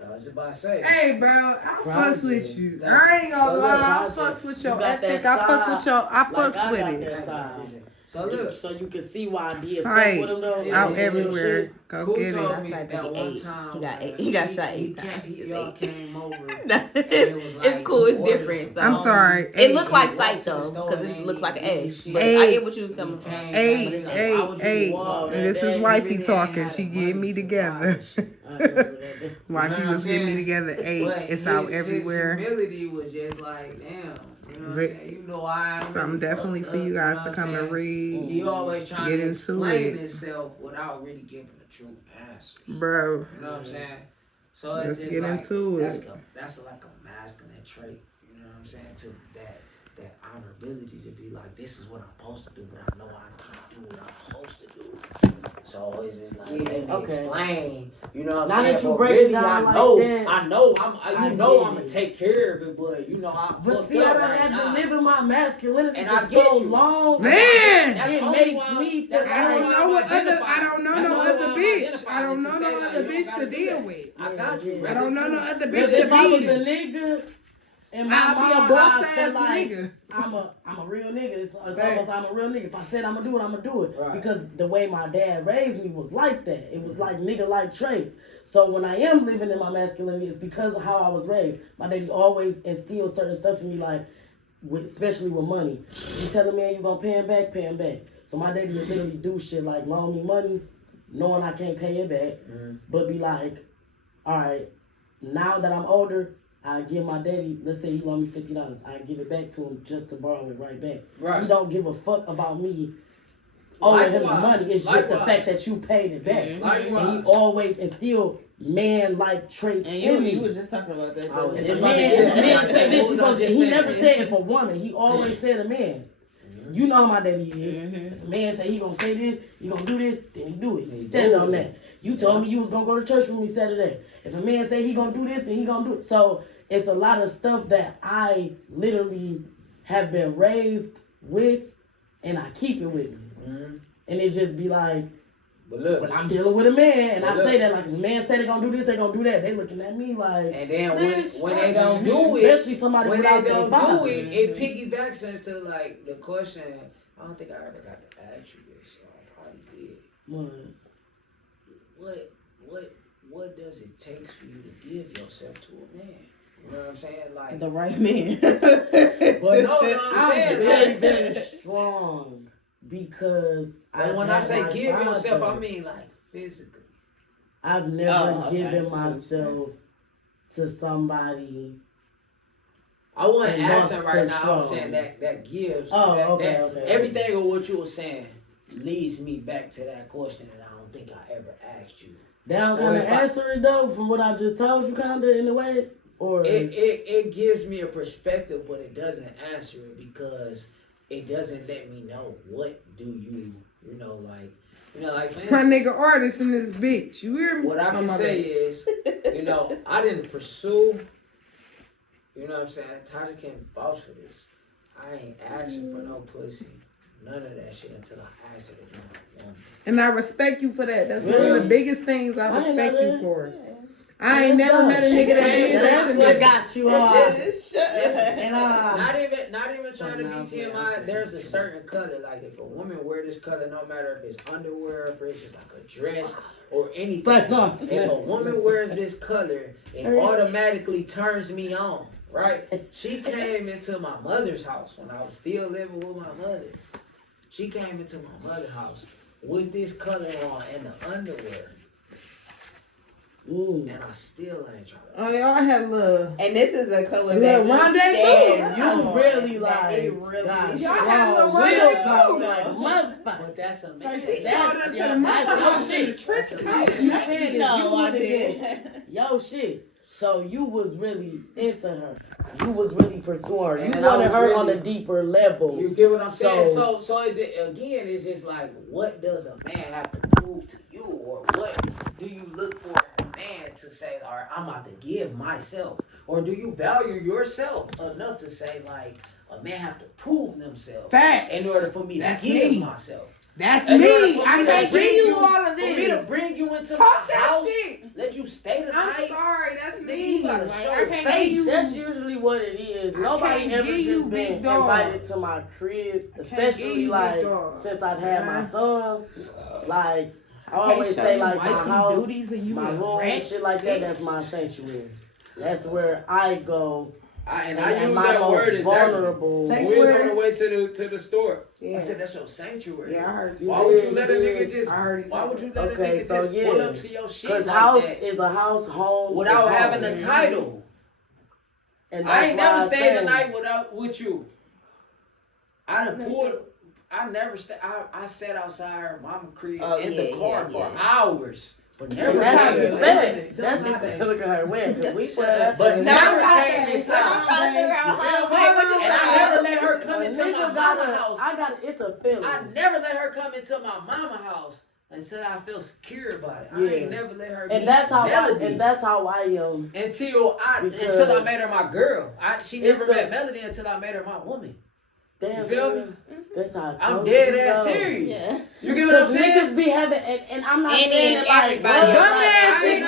I was about to say. Hey, bro, I fucks with you. I ain't gonna lie, I fucks with your ethic. I fucks with it. So look, so you can see why I did fuck with him though. Out everywhere. Go cool get told it. me at one time He got shot 8 times. Y'all came over. It's cool. It's different. So. I'm sorry. It looked like sight though, because it looks like an X. But I get what you was coming from. Eight. And this is wifey talking. She getting me together. Wifey was getting me together. 8. It's out everywhere. His humility was just like, damn. You know what I'm saying? You know I Something definitely for you guys to come and read. He always trying to explain himself without really giving the true answers. Bro. You know what I'm saying? So it's let's just get like, into that's it. That's like a masculine trait. You know what I'm saying? To that honorability to be like, this is what I'm supposed to do, but I know I can't do what I'm supposed to do. So it's just like, let me explain. You know what I'm saying? That you break it down I know I'm gonna take care of it, but you know I. But see, I done had to live in my masculinity and for I so long. Man, it makes me. I don't know no other bitch. I don't know no other bitch to deal with. I got you. I don't know no other bitch Because to if I was be. a nigga, and my I'll be a mom, boss I feel ass like nigga. I'm a real nigga. It's almost I'm a real nigga. If I said I'm gonna do it, I'm gonna do it. Right. Because the way my dad raised me was like that. It was like nigga-like traits. So when I am living in my masculinity, it's because of how I was raised. My daddy always instilled certain stuff in me, like, especially with money. You tell a man you gonna pay him back. So my daddy would literally do shit like loan me money, knowing I can't pay it back, but be like, all right, now that I'm older, I give my daddy, let's say he loaned me $50, I give it back to him just to borrow it right back. Right. He don't give a fuck about me owing him the money. It's just the fact that you paid it back. And he always instilled man-like traits in me. You was just talking about that. If a man said this, he never said if a woman. He always said a man. You know how my daddy is. If a man say he gonna say this, he gonna do this, then he do it. He stand on that. You told me you was gonna go to church with me Saturday. If a man say he gonna do this, then he gonna do it. So it's a lot of stuff that I literally have been raised with, and I keep it with me. And it just be like, but look, when I'm dealing with a man, and I say that, like, if a man say they gonna do this, they gonna do that. They looking at me like, and then when they don't do it, especially somebody when without they don't their do it, it piggybacks us to like the question. I don't think I ever got to ask you this. I probably did. What does it take for you to give yourself to a man? You know what I'm saying? Like the right man. But no, I'm saying very, very strong because. And when I say give yourself, I mean like physically. I've never given myself to somebody. I wasn't asking right now. I'm saying that gives. Okay. Everything of what you were saying leads me back to that question that I don't think I ever asked you. That was gonna answer it though, from what I just told you, kinda in a way, or it gives me a perspective, but it doesn't answer it because it doesn't let me know what do you like for instance, my nigga artist in this bitch. You hear me? What I can say is, I didn't pursue. You know what I'm saying? Tasha can vouch for this. I ain't asking for no pussy. None of that shit until I asked her to do one. And I respect you for that. That's one of the biggest things I respect you for. I ain't never met a nigga that did that to me. That's what got you Listen, not even trying to be TMI. There's a certain color. Like if a woman wear this color, no matter if it's underwear, if it's just like a dress or anything. If a woman wears this color, it automatically turns me on. Right? She came into my mother's house when I was still living with my mother. She came into my mother's house with this color on and the underwear. And I still ain't trying to. Oh, y'all had love. And this is a color that you really like. It really y'all had a little motherfucker. But that's amazing. That's your shit. You said it. You wanted this. Yo shit. So you was really into her. You was really pursuing her. You wanted her on a deeper level. You get what I'm saying? So again, it's just like, what does a man have to prove to you, or what do you look for a man to say, all right, I'm about to give myself, or do you value yourself enough to say, like, a man have to prove themselves Facts. in order for me to give myself? That's me. I can't give you all of this. For me to bring you into my house, let you stay the night. I'm sorry, that's me. You gotta show I can't give you. That's usually what it is. Nobody ever just been invited to my crib, especially like since I've had my son. Like I always say, like my house, my room, and shit like that. That's my sanctuary. That's where I go. I use that word as vulnerable. We was on the way to the store. Yeah. I said that's your sanctuary. Yeah, I heard you. Why would you let a nigga just? Why would you let a nigga just pull up to your shit like that? Because house is a house, home without having a title. And I ain't never stayed the night with you. I done pulled. I never stayed. I sat outside her mama crib in the car for hours. But never that's respect. That's respect. Look at her wearing because we said. But never came inside. I'm trying to figure out how. And I never let her come into my mama house. It's a feeling. I never let her come into my mama house until I feel secure about it. I ain't never let her. And that's how Melody. And that's how I am. Until I made her my girl. She never met Melody until I made her my woman. Damn, you feel me? That's how I'm dead ass serious. Yeah. You get what I'm saying? Niggas be having, and I'm not saying like bum ass niggas.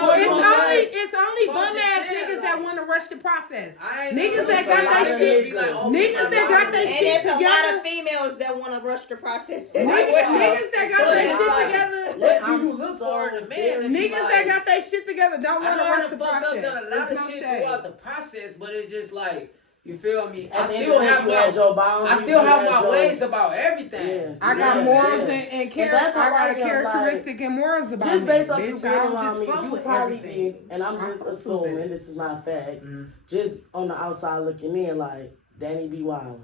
It's only bum ass niggas that want to rush the process. Niggas that got that shit. Niggas that got that shit together. And there's a lot of females that want to rush the process. Niggas that got that shit together. What do you look for in a man? Niggas that got that shit together don't want to rush the process. I've done a lot of shit throughout the process, but it's just like. You feel me? I still have my ways about everything. Yeah. I got morals and character. I got a characteristic and morals about just me. Based off you being around me, you probably be, and I'm just assuming this is not facts. Just on the outside looking in, like Danny be wilding,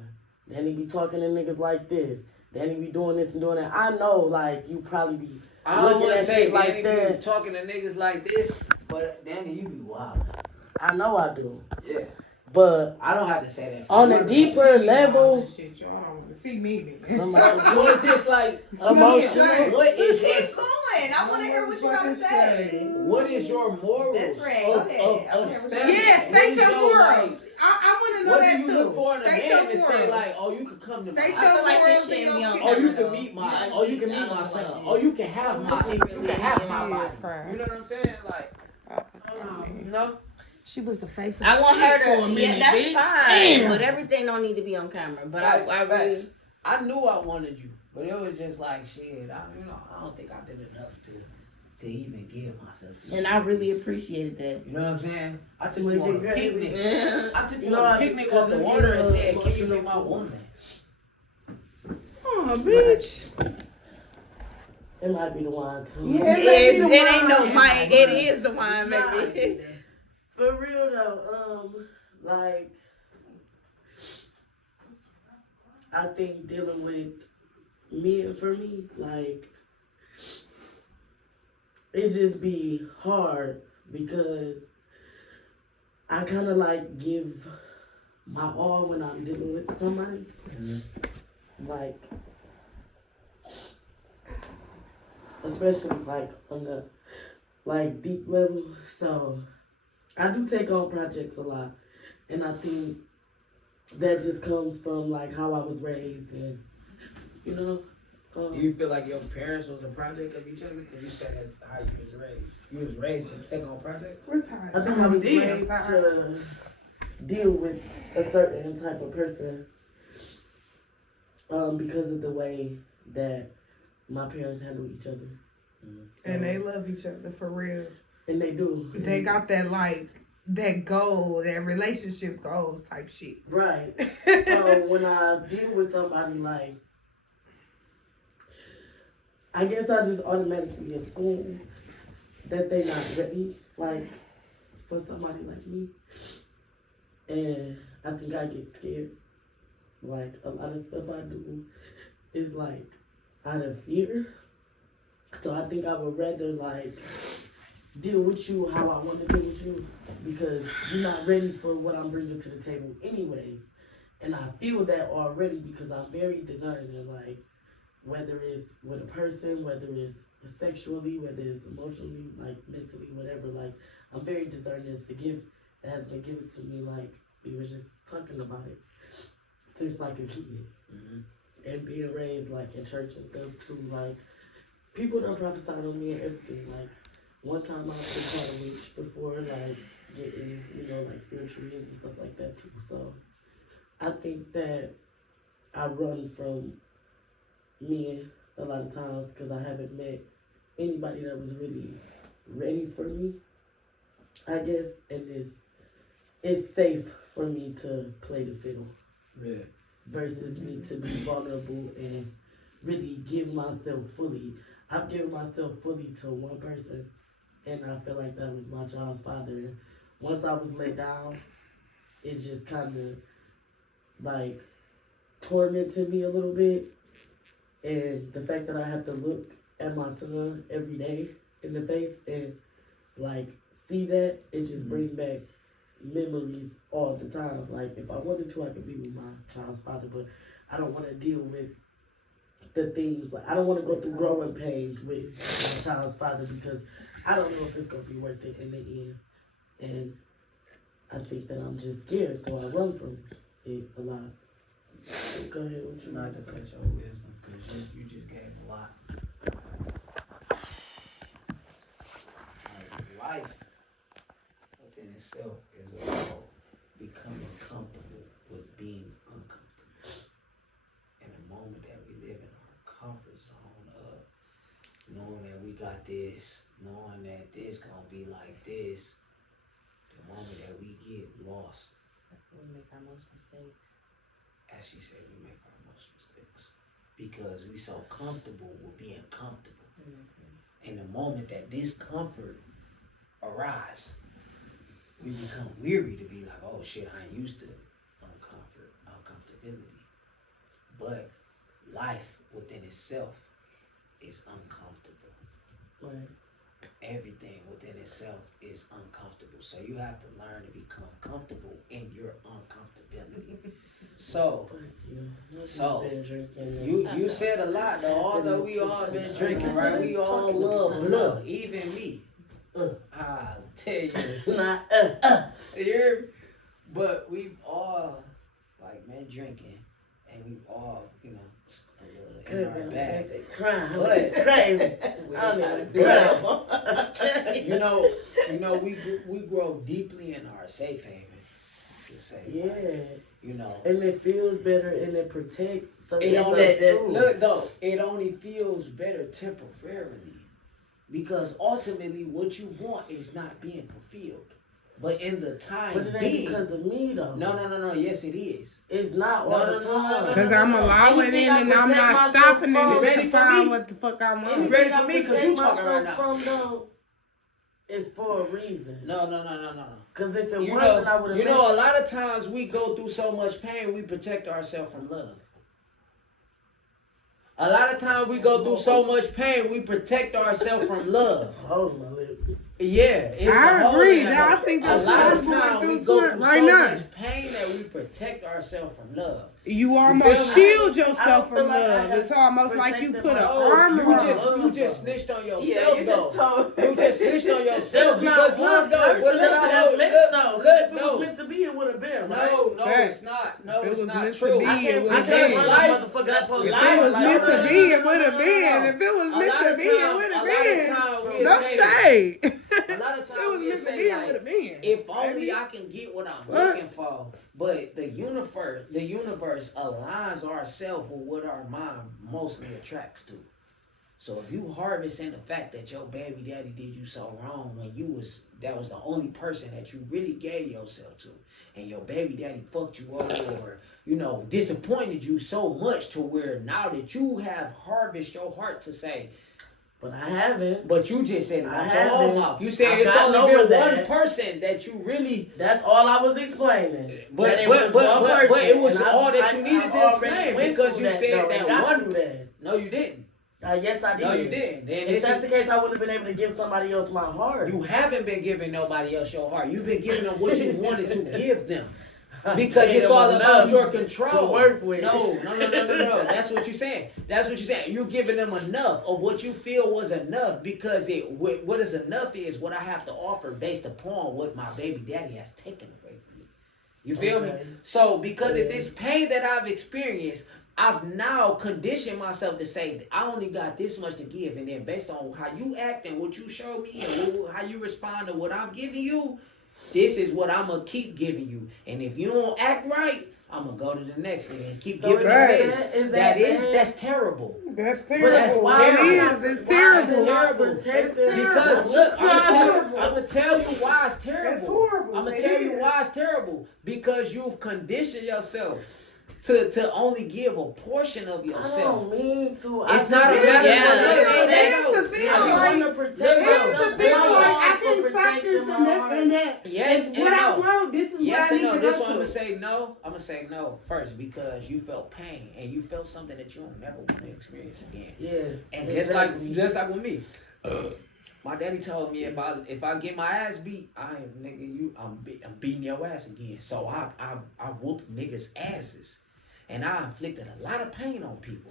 Danny be talking to niggas like this, Danny be doing this and doing that. I know, like you probably be looking at shit like that, talking to niggas like this, but Danny, you be wilding. I know I do. Yeah. But I don't have to say that. On a deeper level, see me. So it's just like emotional. What is keep going? I want to hear what you gotta say. What is your morals? That's right. Of state your morals. I want to know that too. What do you look for in a man to say like, oh, you could come to my house? I feel like this shit be on. Oh, you can meet my son. Oh, you can have my life. You know what I'm saying? Like, no. She was the face of I want her to. For a minute, that's bitch. fine. Damn. But everything don't need to be on camera. But I knew I wanted you, but it was just like shit. I don't think I did enough to even give myself to you. And I really appreciated that. You know what I'm saying? I took you on a picnic. I took you on a picnic off the water and said, "Can you be my woman?" Oh, bitch. It might be the wine too. Yeah, it ain't no wine. It is the wine, baby. For real though, like I think dealing with men for me, like it just be hard because I kind of like give my all when I'm dealing with somebody, like especially like on the like deep level, so. I do take on projects a lot, and I think that just comes from like how I was raised, and you know. Do you feel like your parents was a project of each other? Because you said that's how you was raised. You was raised to take on projects. I think I was raised to deal with a certain type of person, because of the way that my parents handle each other. So, and they love each other for real. And they do. They got that that goal, that relationship goals type shit. Right. So when I deal with somebody like, I guess I just automatically assume that they not ready, like, for somebody like me. And I think I get scared. Like, a lot of stuff I do is like out of fear. So I think I would rather like deal with you how I want to deal with you because you're not ready for what I'm bringing to the table anyways. And I feel that already because I'm very discerning, like whether it's with a person, whether it's sexually, whether it's emotionally, like mentally, whatever. Like I'm very discerning. It's a gift that has been given to me. Like we were just talking about it since like a kid. and being raised like in church and stuff too, like people don't prophesy on me and everything. Like one time I was trying to reach before like getting, like spiritual gifts and stuff like that too. So I think that I run from men a lot of times because I haven't met anybody that was really ready for me, I guess, and it's safe for me to play the fiddle. Yeah. Versus me to be vulnerable and really give myself fully. I've given myself fully to one person, and I feel like that was my child's father. And once I was let down, it just kind of like tormented me a little bit. And the fact that I have to look at my son every day in the face and like see that, it just brings back memories all the time. Like if I wanted to, I could be with my child's father, but I don't want to deal with the things. Like I don't want to go through growing pains with my child's father because I don't know if it's gonna be worth it in the end. And I think that I'm just scared, so I run from it a lot. Go ahead, what you Not want to to cut say? your wisdom, because you just gave a lot. Like life within itself is about becoming comfortable with being uncomfortable. In the moment that we live in our comfort zone of knowing that we got this, knowing that this gonna be like this, the moment that we get lost, We make our most mistakes. as she said, we make our most mistakes because we so comfortable with being comfortable. In the moment that discomfort arrives, we become weary to be like, oh shit, I ain't used to uncomfortability. But life within itself is uncomfortable. Right. Everything within itself is uncomfortable. So you have to learn to become comfortable in your uncomfortability. So you said a lot though, although we all been drinking, right? We all love blood, even me. I'll tell you. You hear me? But we've all like been drinking and we've all, a little in our bag. Crying. But Crazy. we grow deeply in our safe havens. To say, and it feels better and it protects. So look though, it only feels better temporarily because ultimately what you want is not being fulfilled. But in the time but it ain't being, because of me though. No. Yes, it is. It's not all the time. Because I'm allowing it and I'm not stopping it to find what the fuck I want. You ready for me? Because you talking right now. It's for a reason. No. Because if it wasn't, I would have. A lot of times we go through so much pain, we protect ourselves from love. A lot of times we go through so much pain, we protect ourselves from love. Hold my lip. Yeah, I agree. I think that's what I'm going through right now. Much pain that we protect ourselves from love. You almost shield yourself from love. It's almost like you put an armor on. You just snitched on yourself, though. You just snitched on yourself because love, though. If it was meant to be, it would have been. No, it's not. No, it's not true. If it was meant to be, it would have been. If it was meant to be, it would have been. No shade. A lot of times we say, like, if only I can get what I'm looking for. But the universe aligns ourselves with what our mind mostly attracts to. So if you harvesting the fact that your baby daddy did you so wrong when that was the only person that you really gave yourself to, and your baby daddy fucked you over or disappointed you so much to where now that you have harvested your heart to say, but I haven't. But you just said about your own mouth. You said it's only been one person that you really. That's all I was explaining. But it was all that you needed to explain because you said that one. No, you didn't. Yes, I did. No, you didn't. If that's the case, I wouldn't have been able to give somebody else my heart. You haven't been giving nobody else your heart. You've been giving them what you wanted to give them. Because it's all about your control. To work with. No. That's what you're saying. You're giving them enough of what you feel was enough because what is enough is what I have to offer based upon what my baby daddy has taken away from me. You feel me? So because of this pain that I've experienced, I've now conditioned myself to say I only got this much to give, and then based on how you act and what you show me and how you respond to what I'm giving you, this is what I'm gonna keep giving you. And if you don't act right, I'm gonna go to the next thing and keep giving you this. That's terrible. That's terrible. That's terrible. It's terrible. That's terrible. It's terrible. Because look, I'm gonna tell you why it's terrible. It's horrible. I'm gonna tell you why it's terrible. Because you've conditioned yourself to only give a portion of yourself. I don't mean to. It's not a matter to feel like I can stop this and that. Yes, what I want. This is yes, what I need to this go one I'm to. I'm gonna say no first because you felt pain and you felt something that you don't never want to experience again. Yeah, and just like with me. My daddy told me if I get my ass beat, I'm beating your ass again. So I whooped niggas' asses, and I inflicted a lot of pain on people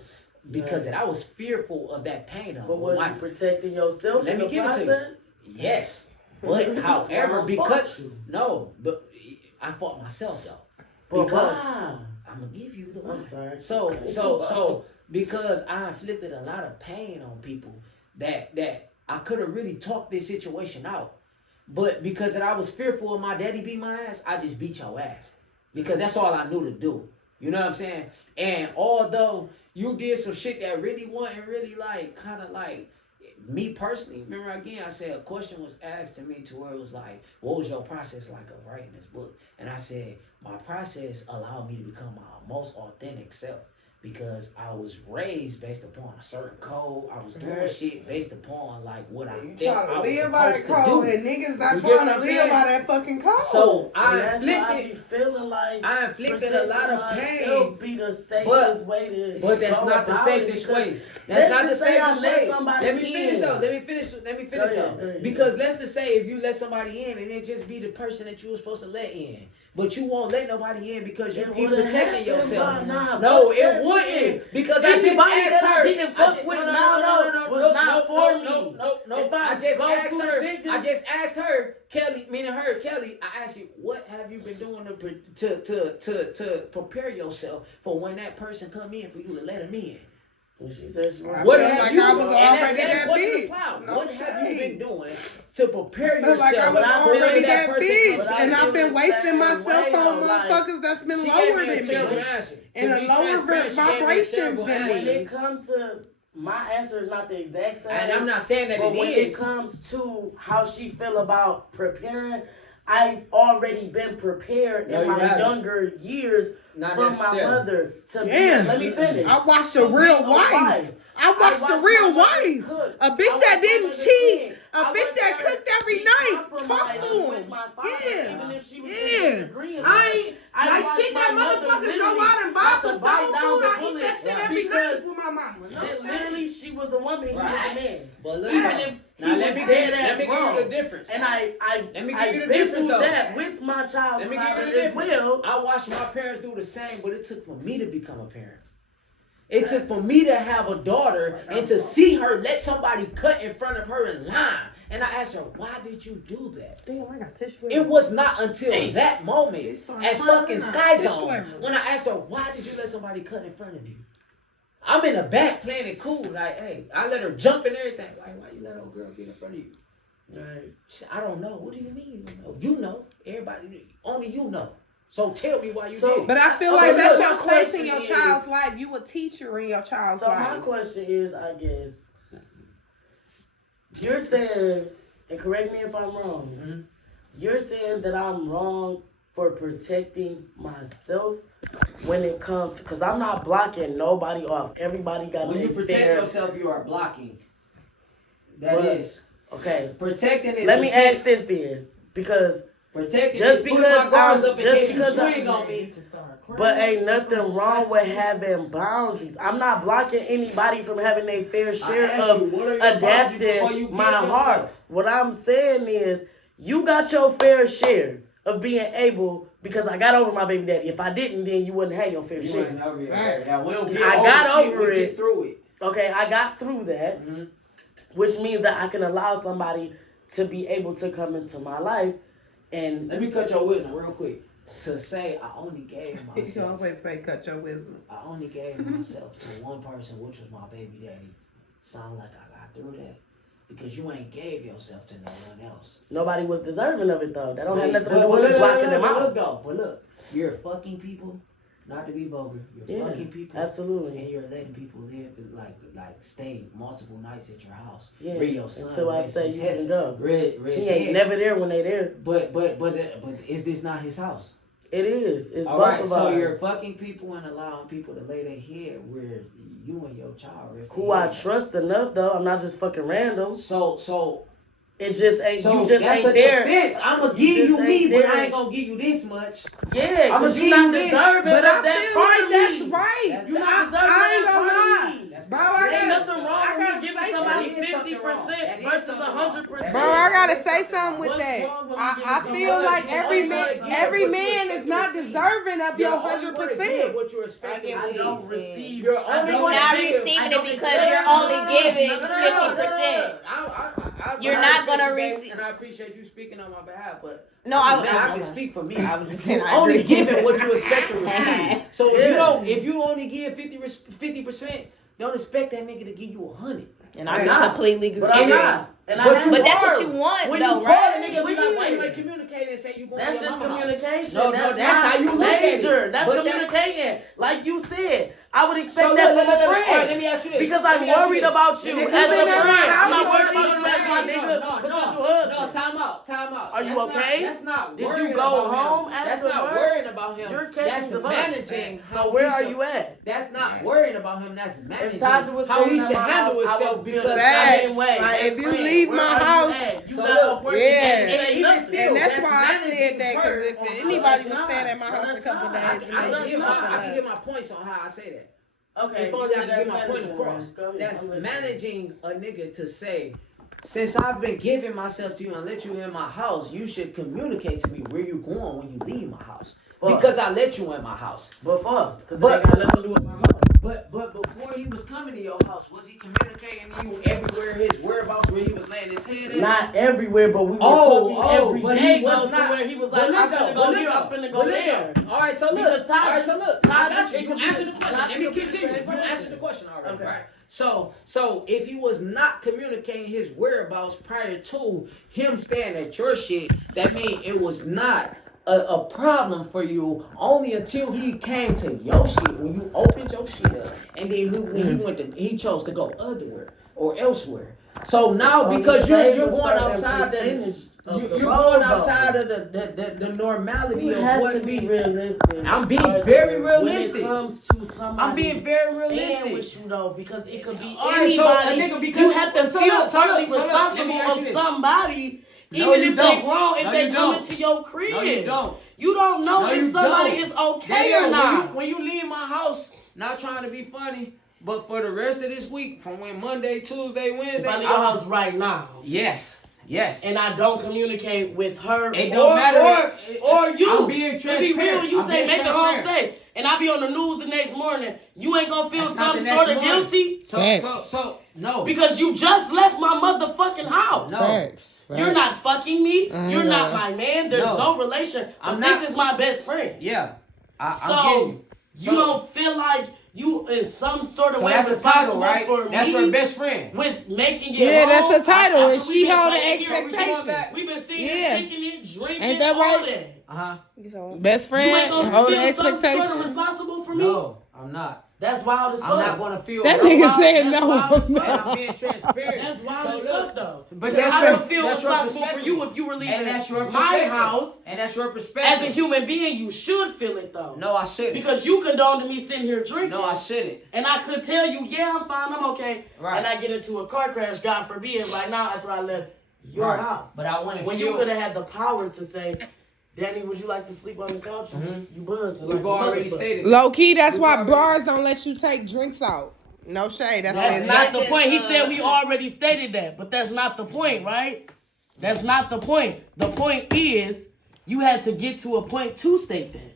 because I was fearful of that pain. But was you protecting yourself? Let me give it to you. Yes, but however, but I fought myself though. Because I'm gonna give you the one. So because I inflicted a lot of pain on people that I could have really talked this situation out. But because that I was fearful of my daddy beat my ass, I just beat your ass. Because that's all I knew to do. You know what I'm saying? And although you did some shit that really wasn't really like, kind of like, me personally, remember again, I said a question was asked to me to where it was like, what was your process like of writing this book? And I said, my process allowed me to become my most authentic self. Because I was raised based upon a certain code. I was doing shit based upon like what I think I was live by that supposed to do. And niggas not trying to live by that fucking code. So I inflicted a lot of pain. Be the safest way to but that's not the safest way. That's not the safest way. Let me finish though. Because let's just say if you let somebody in and it just be the person that you were supposed to let in. But you won't let nobody in because you keep protecting yourself. No, it wouldn't. Because I just asked her. I just asked her, Kelly, meaning her, Kelly. I asked you, what have you been doing to prepare yourself for when that person come in for you to let him in? And she said she was. What have you been doing to prepare yourself for when that person comes in? And I've been wasting myself on motherfuckers that's been lower than me. And a lower vibration than me. When it comes to my answer is not the exact same. And I'm not saying that but when it comes to how she feel about preparing, I've already been prepared in my younger years from my mother to be. Let me finish. I watched a real wife. I watched a real wife. A bitch that didn't cheat. A bitch that cooked every night. Talk to him. Yeah. I shit that motherfuckers go out and buy for soul food. I eat that shit every night for my mama. Literally, she was a woman. He was a man. But look, even if he was dead ass wrong. Let me give you the difference. And I've been through that with my child's father as well. I watched my parents do the same, but it took for me to become a parent. It took for me to have a daughter and to see her let somebody cut in front of her in line. And I asked her, why did you do that? Damn, I got tissue. It was not until that moment at fucking Sky Zone when I asked her, why did you let somebody cut in front of you? I'm in the back playing it cool. Like, hey, I let her jump and everything. Like, why you let old girl get in front of you? Right. She said, I don't know. What do you mean you don't know? You know. Everybody, only you know. So tell me why you did. But I feel like that's your course in your child's life. You a teacher in your child's life. So my question is, I guess, you're saying, and correct me if I'm wrong, you're saying that I'm wrong for protecting myself when it comes to, because I'm not blocking nobody off. Everybody got when you protect yourself, you are blocking. That is. Okay. Protecting is Let me ask this then, because protecting just because I'm just because swing on me. But ain't nothing wrong with having boundaries. I'm not blocking anybody from having their fair share of adapting my heart. What I'm saying is, you got your fair share of being able, because I got over my baby daddy. If I didn't, then you wouldn't have your fair share. I got over it. Get through it. Okay, I got through that, which means that I can allow somebody to be able to come into my life. And let me cut your wisdom real quick. to say I only gave You myself. always say cut your wisdom. I only gave myself to one person, which was my baby daddy. Sound like I got through that. Because you ain't gave yourself to no one else. Nobody was deserving of it though. That don't have nothing to do with blocking them out. But look, you're fucking people, not to be vulgar. You're fucking people. Absolutely. And you're letting people live like stay multiple nights at your house. Yeah. Read your son. Until I say you can go. He ain't head. never there when they there. But is this not his house? It is. It's all both right. of So ours. you're fucking people and allowing people to lay their head where you and your child rest. Who I trust enough though. I'm not just fucking random. So it just ain't. So you just that's ain't a there. defense. I'm gonna give you me, there. but I ain't gonna give you this much. Yeah, because you're not deserving but of I that feel part like of that's me. right. You're not deserving I ain't of that gonna part lie. of me. Bro, I Ain't got nothing wrong with giving somebody 50% versus 100%. Bro, I gotta say something with that. I feel like every man is not deserving of your 100%. What you're expecting I don't receive. You're only not receiving it because you're only giving 50%. You're not gonna receive. And I appreciate you speaking on my behalf, but No, I can speak for me. I was just saying, only giving what you expect to receive. So if you only give 50%, don't expect that nigga to give you 100. And I completely agree. But I'm not. But that's what you want, when though, you right? call a nigga, be like, why you ain't communicating and say you going That's to your just mama communication. house? No, that's how you look at major. it. That's But communicating. Like you said, I would expect So that look, from a friend. all right, let me ask you this. Because Let I'm me ask you worried this. about you Let me as ask a you this. friend. I'm not No, worried about you as my nigga, potential husband. No, time out. Are you That's okay? That's not Did worrying you go about home him. after That's not work? worrying about him. You're catching That's the bus. managing. So where are you at? That's not worrying about him. That's managing Taja was how he staying should at my handle house, I himself would feel because the Facts. same way. Like, Best if you friend, leave where my are you house- at? You So got look, off work yeah. and And ain't even nothing. still, And that's that's why I managing said that, because if her. anybody That's was not. staying at my No, house a that's couple not. days, I it can ain't get nothing I can up. get my points on how I say that. Okay. As long as I so can that's get my point managing, across. Go ahead, That's I'm listening. managing a nigga to say, since I've been giving myself to you and let you in my house, you should communicate to me where you going when you leave my house. Fuck. Because I let you in my house. But for us, because But- they got nothing to do with my house. But before he was coming to your house, was he communicating to you everywhere his whereabouts, where he was laying his head at? Not everywhere, but we were talking every but day he was though, not. to where he was But like, look I'm though, finna but go look here, though, I'm finna but go look there. though. All right, so look. Because All right, so look. I got you. it You could be answered the the- question. Tasha Let me could be the continue. same You person. answered the question already, Okay. right? So if he was not communicating his whereabouts prior to him staying at your shit, that means it was not a problem for you only until he came to your shit, when you opened your shit up, and then he chose to go otherwhere or elsewhere. So now because you're going outside you're going outside of the normality You of have what to be realistic. I'm being very realistic. When it comes to somebody, I'm being very staying realistic. with you though, because it could be All right, so a anybody. nigga, because you have to so feel look, partly let me responsible ask of you this. somebody, No, even you if don't. they grown, if No, they you come don't. into your crib. No, you don't. You don't know No, if you somebody don't. is okay or not. When you leave my house, not trying to be funny, but for the rest of this week, from when Monday, Tuesday, Wednesday, If I leave your house right now, Yes. and I don't communicate with her, It don't matter. or you. I'm being to be real, transparent. you I'm say being make the home transparent. safe, and I be on the news the next morning. You ain't gonna feel That's not some the next sort of morning. guilty So no. because you just left my motherfucking house. No. You're not fucking me. You're not my man. There's no relation. But this is my best friend. Yeah. I'm So getting you don't feel like you in some sort of way that's a responsible title, right? for That's me your best friend. with making it Yeah, home. that's a title, After and we she been held the sitting here, expectation. We've been sitting Yeah. here kicking it, drinking, Ain't that all right? that. Best You ain't friend, gonna hold the feel some sort of expectation. responsible for me? No, I'm not. That's wild as fuck. I'm not gonna feel That that's nigga why- said that's no. wild as fuck. And I'm being transparent. That's wild So as look, fuck though. But Because that's I your, don't feel that's your responsible for perspective. you if you were leaving And that's your my perspective. house. And that's your perspective. As a human being, you should feel it though. No, I shouldn't. Because you condoned me sitting here drinking. No, I shouldn't. And I could tell you, yeah, I'm fine, I'm okay. Right. And I get into a car crash, God forbid, right now after I left your Right. house. But I want to When feel. you could have had the power to say, Danny, would you like to sleep on the couch? You buzzing. We've like a already motherfucker. stated. Low key, that's We've why already- bars don't let you take drinks out. No shade. That's not the point. He said we already stated that, but that's not the point, right? That's not the point. The point is you had to get to a point to state that,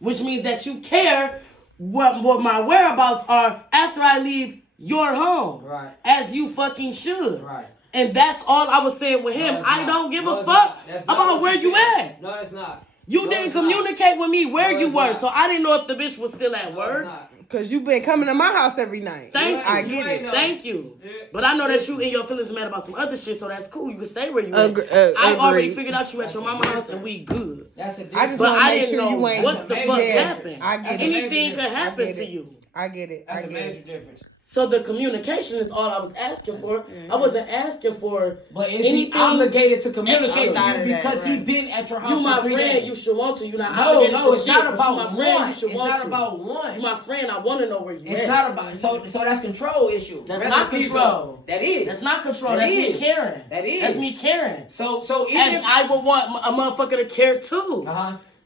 which means that you care what my whereabouts are after I leave your home, Right. as you fucking should. Right. And that's all I was saying with him. No, it's I not. don't give No, a it's fuck not. That's not about what where you said. at. No, it's not. You didn't communicate with me where you were, so I didn't know if the bitch was still at work. Cause you been coming to my house every night. Thank you. I get it. Thank you. But I know that you and your feelings mad about some other shit, so that's cool. You can stay where you at. I already figured out you at your mama's house and we good. That's a difference. But I didn't know what the fuck happened. Anything could happen to you. I get it. That's a major difference. So the communication is all I was asking for. I wasn't asking for But is he obligated to communicate to you because he been at your house you my for 3 friend, days? You should want to. You're not obligated to it's shit, not about but you my friend, one. you should It's want not to. about one. You my friend, I want to know where you It's at. not about so that's control issue. That's not control. That is. That's not control. That That's is. me caring. That is. That's me caring. So even As I would want a motherfucker to care too.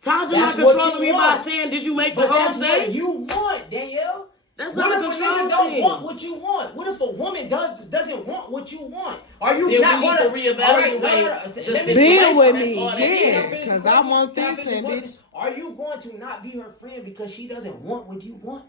Tasha not controlling me by saying, "Did you make the home safe?" That's what you want, Danielle. That's what not a if control a nigga thing. don't want what you want? What if a woman doesn't want what you want? Are you then not we need going to reevaluate the situation? Be with That's me, all that yeah. is. Because I want this and bitch. Are you going to not be her friend because she doesn't want what you want?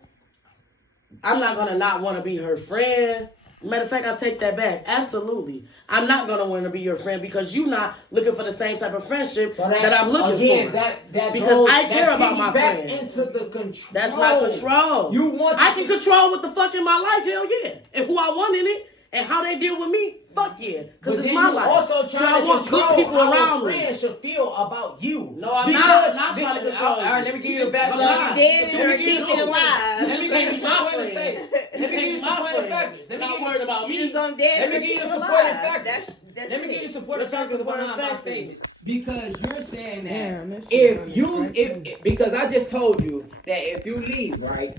I'm not gonna not want to be her friend. Matter of fact, I take that back. Absolutely, I'm not gonna want to be your friend because you're not looking for the same type of friendship that I'm looking for. That because goes, I care about my friends. Into the control. That's not control. You want? I can control what the fuck in my life. Hell yeah, and who I want in it, and how they deal with me. Fuck yeah, because it's my life. Also so I want good people around me. Friends should feel about you. No, I'm not trying to control you. All right, let me give you a back. You're dead and you're teaching alive. Let me give you some point of states. Let me give you some point of factors. Not worried about me. You just gonna dead. Let me give you some point of factors. Let me give you some point of factors behind my statements. Because you're saying that if because I just told you that if you leave, right,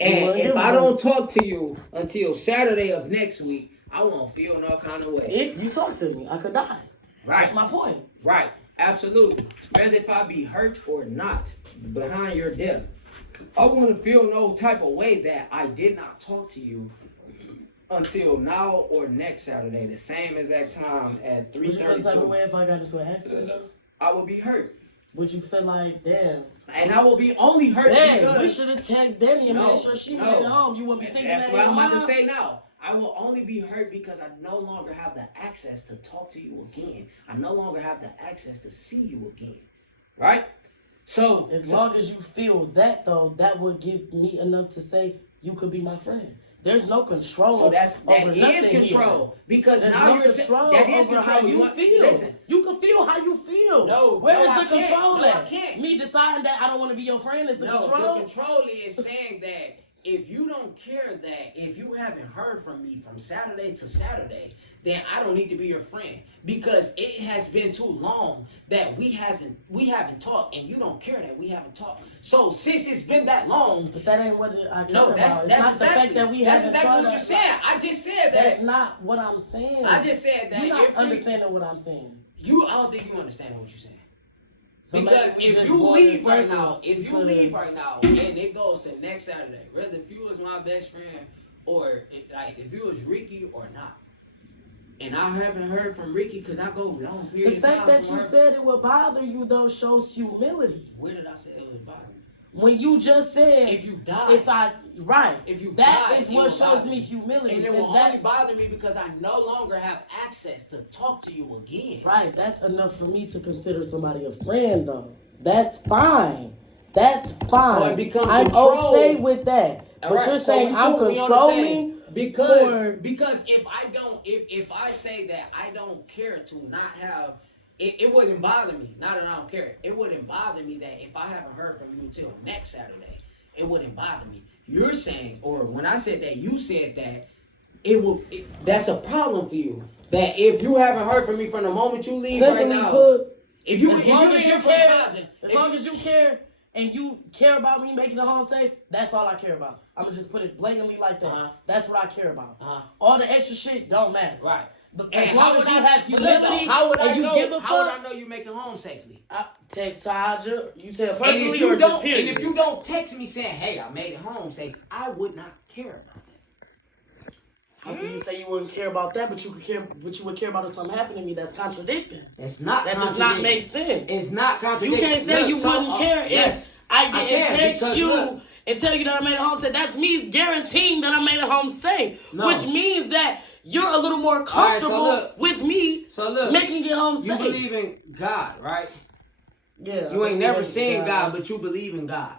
and if I don't talk to you until Saturday of next week, I won't feel no kind of way. If you talk to me, I could die. Right. That's my point. Right. Absolutely. Whether if I be hurt or not behind your death, I want to feel no type of way that I did not talk to you until now or next Saturday, the same exact time at 3:32. Would you feel the type of way if I got into an accident? I would be hurt. Would you feel like, damn? And I will be only hurt because we should have texted Danny and made sure she made it home. You wouldn't be thinking that's that. That's what I'm about to say now. I will only be hurt because I no longer have the access to talk to you again. I no longer have the access to see you again. Right? So as long as you feel that though, that would give me enough to say you could be my friend. There's no control. So that is Here. control because there's now no you're control that is over control. how you feel. Listen, you can feel how you feel. No, where is I the control at? I can't. Me deciding that I don't want to be your friend is the control. The control is saying that if you don't care that if you haven't heard from me from Saturday to Saturday, then I don't need to be your friend because it has been too long that we haven't talked and you don't care that we haven't talked. So since it's been that long, but that ain't what I care about. That's not exactly, the fact that we that's haven't exactly what talked. you said. I just said that. That's not what I'm saying. I just said that. You're not understanding what I'm saying. I don't think you understand what you're saying. So because if you leave right now, and it goes to next Saturday, whether if you was my best friend or if you was Ricky or not, and I haven't heard from Ricky because I go long period of time. The fact that you said it would bother you though shows humility. Where did I say it would bother me? When you just said if you die, if you that is what shows me humility, and it will only bother me because I no longer have access to talk to you again. Right, that's enough for me to consider somebody a friend, though. That's fine. That's fine. So it becomes I'm control. Okay with that. But right, you're saying I'm controlling because if I say that I don't care to not have. It wouldn't bother me. Not that I don't care. It wouldn't bother me that if I haven't heard from you until next Saturday, it wouldn't bother me. You're saying, or when I said that, you said that that's a problem for you. That if you haven't heard from me from the moment you leave right now, as long as you care and you care about me making the home safe, that's all I care about. I'm gonna just put it blatantly like that. That's what I care about. All the extra shit don't matter. Right. As long as you have humility and you give a fuck. How would I know you make it home safely? Text Saja. You said personally or just period? And if you don't text me saying, hey, I made it home safe, I would not care about that. How can you say you wouldn't care about that, but you would care about if something happened to me? That's contradicting. It's not. That does not make sense. It's not contradicting. You can't say you wouldn't care if I didn't text you and tell you that I made it home safe. That's me guaranteeing that I made it home safe, which means that you're a little more comfortable with me making it home safe. You believe in God, right? Yeah. You ain't never seen God, but you believe in God.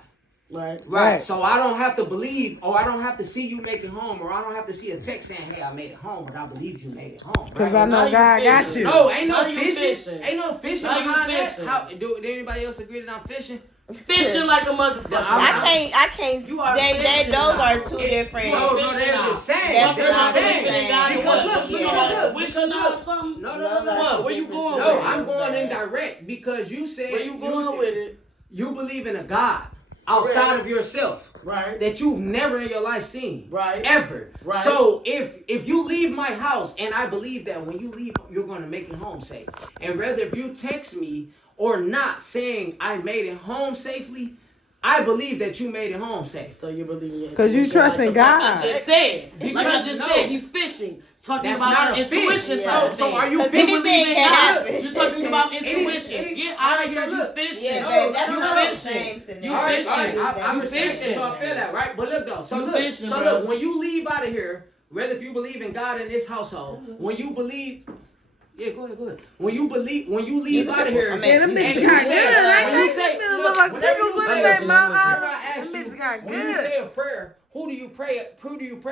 Right. So I don't have to believe, or I don't have to see you make it home, or I don't have to see a text saying, "Hey, I made it home," but I believe you made it home. Because I know God got you. No, ain't no fishing. Ain't no fishing behind that. Fishing. Did anybody else agree that I'm fishing? Fishing like a motherfucker. I can't. You are Those fishing are now. two different. No, they're the same. That's They're the not the same. same. Because look. Wishing out something. No. What? Where you going? No, with it? I'm going indirect because you said. Where you going with it? You believe in a God outside of yourself. Right. That you've never in your life seen. Right. Ever. Right. So if you leave my house, and I believe that when you leave, you're going to make it home safe. And whether if you text me or not saying I made it home safely, I believe that you made it home safe. So you believe in because you trust in God. I just said. Like I just said, he's fishing. Talking That's about not a intuition. fish. So are you anything fishing? can happen. You're talking about intuition. Get out of here. You fishing. You fishing. You fishing. I'm fishing. So I feel that, right? But look though. So look. When you leave out of here, whether if you believe in God in this household, when you believe. Yeah, go ahead. When you leave out of here, them bitches got good. When you say a prayer, who do you pray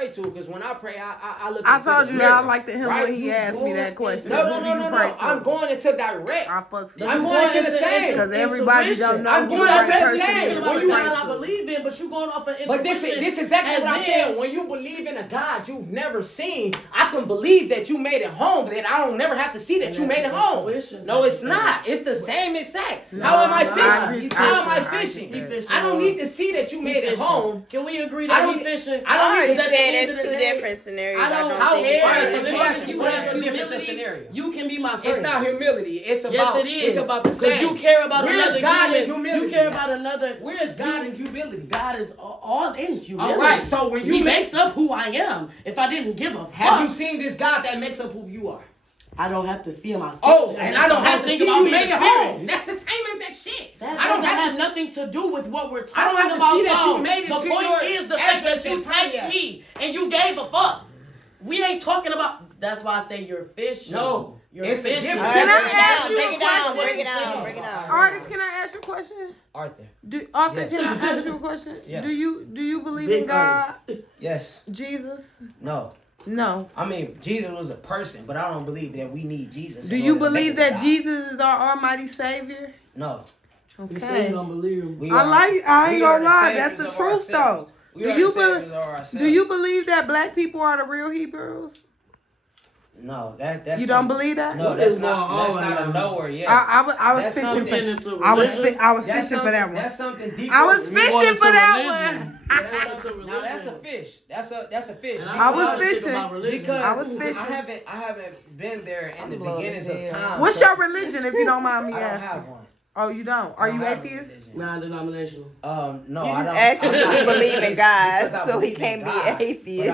to? Because when I pray, I look. I told you that I liked him when he asked me that question. No. I'm going into direct. I fuck. I'm going into the same because everybody don't know. I'm going into the same. When you I believe in, but you going off of intuition. But this is exactly what I'm saying. When you believe in a God you've never seen, I can believe that you made it home, but then I don't never have to see that you made it home. No, it's not. It's the same exact. How am I fishing? How am I fishing? I don't need to see that you made it home. Can we agree that he fishing? I already said it's two different scenarios. I don't think you can be my friend. It's not humility. It's about yes, it is. It's about the same. Because you care about Where's another God human. in humility? You care about another. Where's God in humility? God is all in humility. All right. So when he makes up who I am. If I didn't give a fuck, have you seen this God that makes up who you are? I don't have to see him. And I don't have to see you made it home. That's the same exact shit. I don't have nothing to do with what we're talking about. I don't have to see that you made it. The point is the fact that you text me and you gave a fuck. We ain't talking about. That's why I say you're fishing. No, you're fishing. Can I ask you a question? Break it down. Artist, can I ask you a question? Arthur, can I ask you a question? Yes. Do you believe in God? Yes. Jesus? No. I mean, Jesus was a person, but I don't believe that we need Jesus. Do you believe that Jesus is our Almighty Savior? No. Okay. Don't believe him. I ain't gonna lie. That's the truth, though. Do you believe that black people are the real Hebrews? No, that's you don't believe that? No, that's not a nowhere. Yes, I was fishing for. I was fishing for that one. That's something deeper. I was fishing for that one. Now that's a fish. That's a fish. I was fishing because I haven't been there in the beginnings of time. What's your religion, if you don't mind me asking? I don't have one. Oh, you don't? Are you atheist? Non-denominational. No, you just asked him if he believe in God, so he can't be an atheist.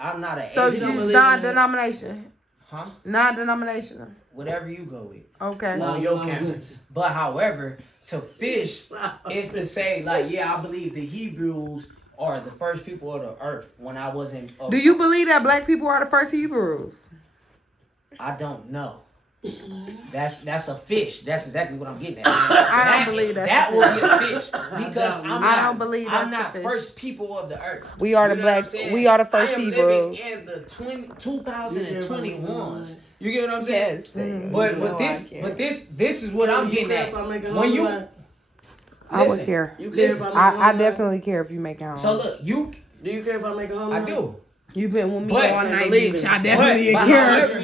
I'm not an atheist. So you non-denomination? Huh? Non-denominational. Whatever you go with. Okay. On your campus. But however, to fish is to say, like, yeah, I believe the Hebrews are the first people of the earth when I wasn't. Do you believe that black people are the first Hebrews? I don't know. That's a fish. That's exactly what I'm getting at. I don't believe that will be a fish because I don't believe I'm not first people of the earth. We are the black. We are the first Hebrews. I am living in the 2021s. You get what I'm saying? Yes. But this is what I'm getting at. When you, I would care. You care if I definitely care if you make it home. So look, do you care if I make it home? I do. You've been with me all night, bitch. I definitely care.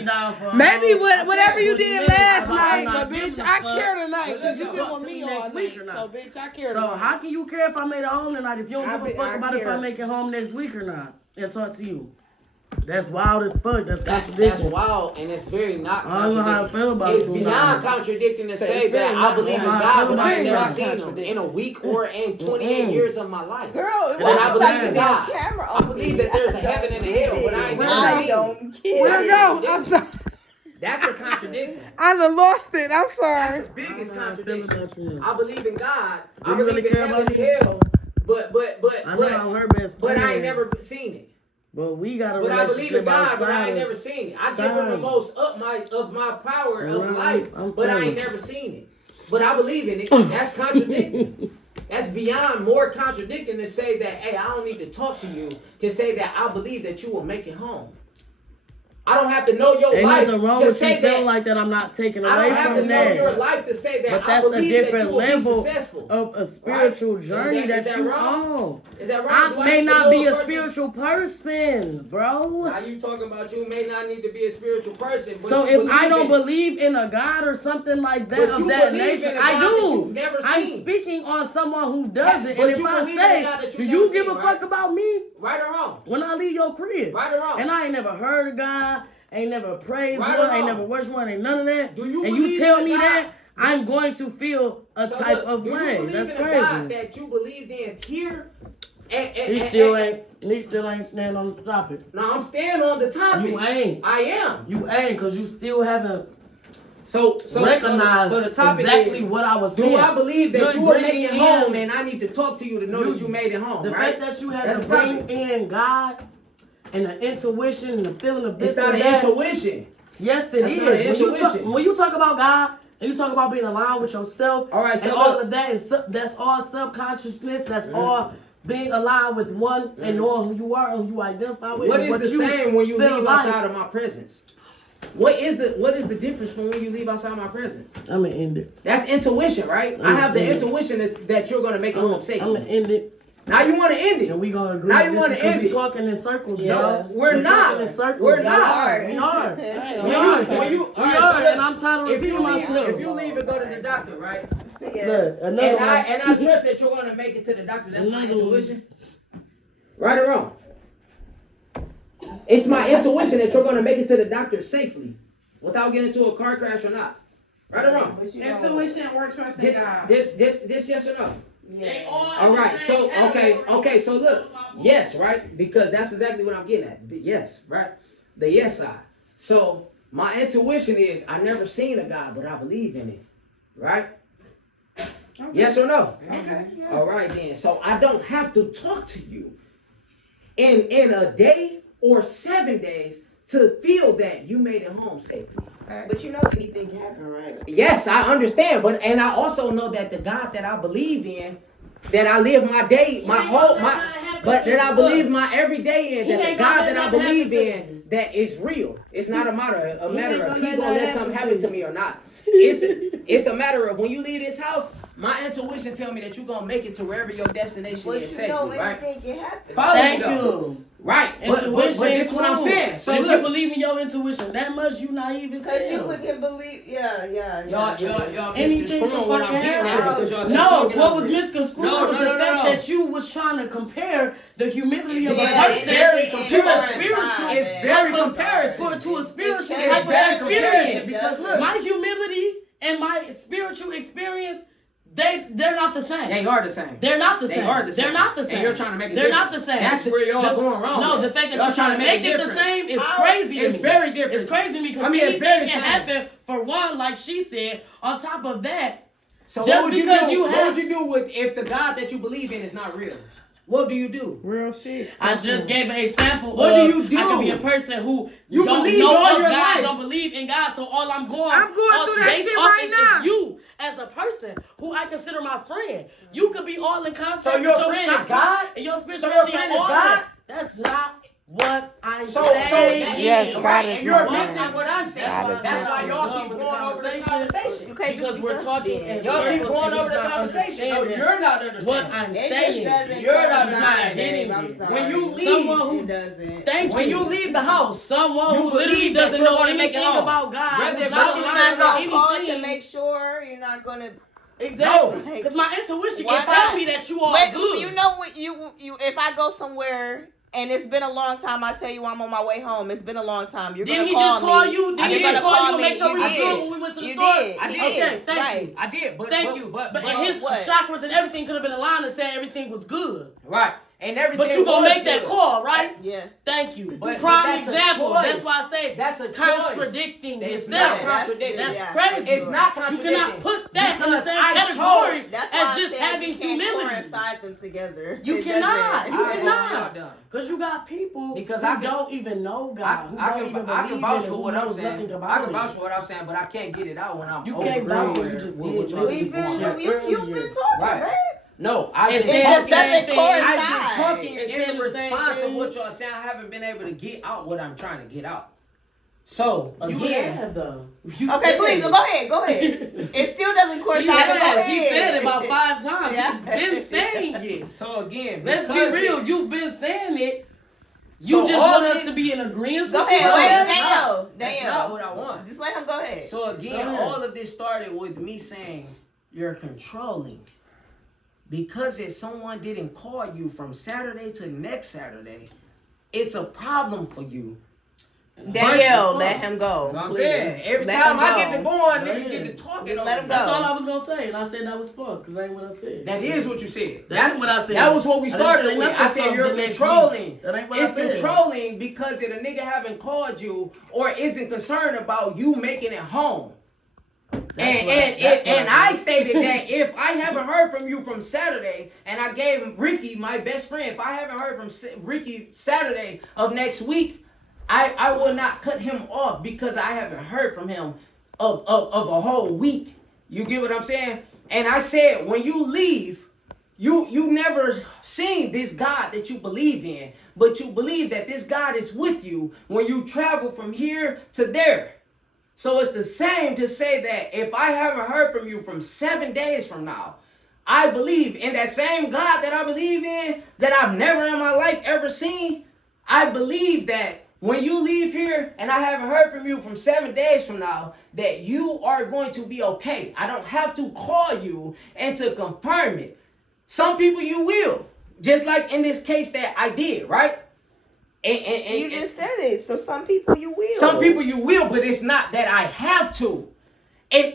Maybe whatever you did last night, but bitch, I care tonight because you've been with me all night. So bitch, I care. So how can you care if I made it home tonight if you don't give a fuck about if I make it home next week or not? And talk to you. That's wild as fuck. That's contradicting. That's wild, and it's very not contradicting. I don't know how I feel about it's beyond contradicting to say that I believe in God, but I ain't never seen him in a week or in 28 years of my life. Girl, I believe in God. I believe that there's a heaven and a hell, but I ain't never seen it. Where'd it go? I'm sorry. That's the contradiction. I done lost it. I'm sorry. That's the biggest contradiction. I believe in God. Do I believe in heaven and hell, but I ain't never seen it. But we got a relationship. But I believe in God, but I ain't never seen it. I give him the most of my power of life, but I ain't never seen it. but I believe in it. That's contradicting. That's beyond more contradicting to say that, hey, I don't need to talk to you to say that I believe that you will make it home. I don't have to know your Ain't life nothing wrong to with say you feeling that. like that. I'm not taking I away don't have from to know that. your life to say that. But I that's a believe that different you will be level successful. of a spiritual journey Is that that you wrong? on. Is that right? I Do may need to not know be a person? spiritual person, bro. Now you talking about you may not need to be a spiritual person. But So you if I don't in it. believe in a God or something like that But of you that believe nature, in a I God that do. you've never I'm seen. speaking on someone who doesn't. But And if you I believe in a God that say, you've do never you give seen, a right? fuck about me? Right or wrong? When I leave your crib. Right or wrong? And I ain't never heard of God, ain't never praised Right one, or ain't wrong? never worshiped one, ain't none of that. Do you and you believe tell in me God? that, I'm going to feel a So type look, of do you way. believe That's in crazy. a God that you believed in here? He still ain't standing on the topic. No, I'm staying on the topic. You ain't. I am. You ain't, because you still haven't So recognized the topic exactly is, what I was do saying. I believe that You're you will make bringing it in- home and I need to talk to you to know that you made it home, The right? fact that you had That's to the bring topic. in God and the intuition and the feeling of this It's not and an that. intuition. Yes, it That's is. not intuition. When you talk about God and you talk about being aligned with yourself, All right, so and all look. of that that's all subconsciousness. That's all being aligned with one and knowing who you are and who you identify with. What and is the you same when you feel leave like. outside of my presence? What is the difference from when you leave outside my presence? I'm gonna end it. That's intuition, right? I have the end it. intuition that you're gonna make it home safe. I'm gonna end it. Now you want to end it. And we gonna agree. Now you This want to because end we it. talking in circles, Yeah. dog. We're not. Talking in circles. We're dog. not. We are. When We you, are, and I'm tired of if you repeating leave, myself. if you leave and go to the doctor, right? Yeah. Look, another And one. I trust that you're gonna make it to the doctor. That's my Another one. intuition. Right or wrong? It's my intuition that you're gonna make it to the doctor safely, without getting into a car crash or not. Right or wrong? Intuition or trust in God. Just yes or no? Yeah. All right, so okay, so look, yes, right, because that's exactly what I'm getting at. Yes, right, the yes side. So my intuition is I never seen a God, but I believe in it, right? Okay. Yes or no? Okay. Yes. All right then. So I don't have to talk to you in a day or 7 days to feel that you made it home safely. But you know anything can happen, right? Yes, I understand, but and I also know that the God that I believe in, that I live my day, but that I believe my every day in, that the God that I believe in, that is real. It's not a matter of he gonna let something happen to me or not. It's a matter of when you leave this house, my intuition tell me that you're gonna make it to wherever your destination But is you safely, know right? anything can happen. Follow Thank me though. you. Right, but this is what I'm saying. So if look, you believe in your intuition that much, you naive as Because you hell. can believe, yeah. y'all Anything misconstruing can what I'm fucking getting at happen. because y'all keep No, talking what over was it. misconstrued No, was no, the no, fact no. that you was trying to compare the humility of Yeah, a person very to a comparison. spiritual. It's very type of- comparison. To a spiritual It's type of very experience. comparison because look. My humility and my spiritual experience, they're not the same. They are the same. They're not the They same. are the same. They're not the same. And you're trying to make it They're not different. the same. That's where y'all going wrong. No, at. the fact that Y'all you're trying to make it the difference. same is crazy. It's to me. very different. It's crazy because I mean, it's anything very can same. happen. For one, like she said, on top of that, So just what would you because do? you What have- would you do with if the God that you believe in is not real? What do you do? Real shit. I just gave an example. What of, do you do? I could be a person who You don't believe know all of your God, life. don't believe in God. So all I'm going I'm going off through that based shit off right is now. you as a person who I consider my friend. You could be all in contact So with your your friend is chakras God? and your So your spirituality friend and is all God? that. That's not what I'm So saying. that Yes, is God right, is and you're my missing friend. what I'm saying. God is That's my why friend. y'all keep going over the conversation. Because we're talking in Y'all keep circles going and over he's the not conversation. No, understanding you're not what understanding. I'm It saying. just doesn't You're not coincide, understanding. babe. I'm sorry. When you leave, Someone who It doesn't. Thank when you. you leave the house, Someone you who literally believe that doesn't you're know gonna make it anything home. about God. Whether who's if not you're You're learning not about gonna call to anything. make sure. You're not gonna. Exactly. No. Because my intuition Why can tell not? me that you are Wait, good. you know what? You. If I go somewhere and it's been a long time, I tell you I'm on my way home. It's been a long time. You're Didn't gonna he call just call me. you? Didn't You're he just gonna call you and me. make sure we You was did. good when we went to the You store? did. I You did. Okay, thank Right. you. I did, but Thank you. But his what? chakras and everything could have been aligned and said everything was good. Right. and everything. But you gonna make that call, right? Yeah. Thank you. But prime that's example. That's why I say that's a contradicting choice. yourself. It's not contradicting. That's crazy. It's not contradicting. You cannot put that in the because same I category chose. That's why as I just said having you can't humility. coincide them together. You It cannot. doesn't. You Alright, cannot. well, Because you got people Because who I can- don't even know God. Who I don't even can believe vouch in it, for who what I'm knows saying. nothing about I can it. vouch for what I'm saying, but I can't get it out when I'm You can't vouch for what you just did. You've been talking, Right. man. No, I've It's been just talking. doesn't coincide. I've been talking It's in the same response of thing. what y'all saying. I haven't been able to get out what I'm trying to get out. So You again, have, though. you Okay, said please, it. go ahead. It still doesn't coincide, but go ahead. He said it about 5 times. Yeah. He's been saying it. So again, Let's be because real. it- You've been saying it. You So just all want it- us to be in agreement Go with you. ahead, wait, That's Danielle. That's not what I want. Just let him go ahead. So again, Go ahead. all of this started with me saying you're controlling. Because if someone didn't call you from Saturday to next Saturday, it's a problem for you. Danielle, let him go. That's what I'm please. saying. Every Let time him I go. get to going, Go nigga ahead. get to talking. Just let him on go. me. That's all I was gonna say, and I said that was false because that ain't what I said. That is what you said. That's what I said. That was what we I didn't started say with. nothing I said from you're the next controlling. week. That ain't what I It's said. controlling because if a nigga haven't called you or isn't concerned about you making it home. And I stated that if I haven't heard from you from Saturday, and I gave Ricky, my best friend, if I haven't heard from Ricky Saturday of next week, I will not cut him off because I haven't heard from him of a whole week. You get what I'm saying? And I said, when you leave, you never seen this God that you believe in, but you believe that this God is with you when you travel from here to there. So it's the same to say that if I haven't heard from you from 7 days from now, I believe in that same God that I believe in, that I've never in my life ever seen. I believe that when you leave here and I haven't heard from you from 7 days from now, that you are going to be okay. I don't have to call you and to confirm it. Some people you will, just like in this case that I did, right? And You just said it. So some people you will. some people you will, but it's not that I have to. And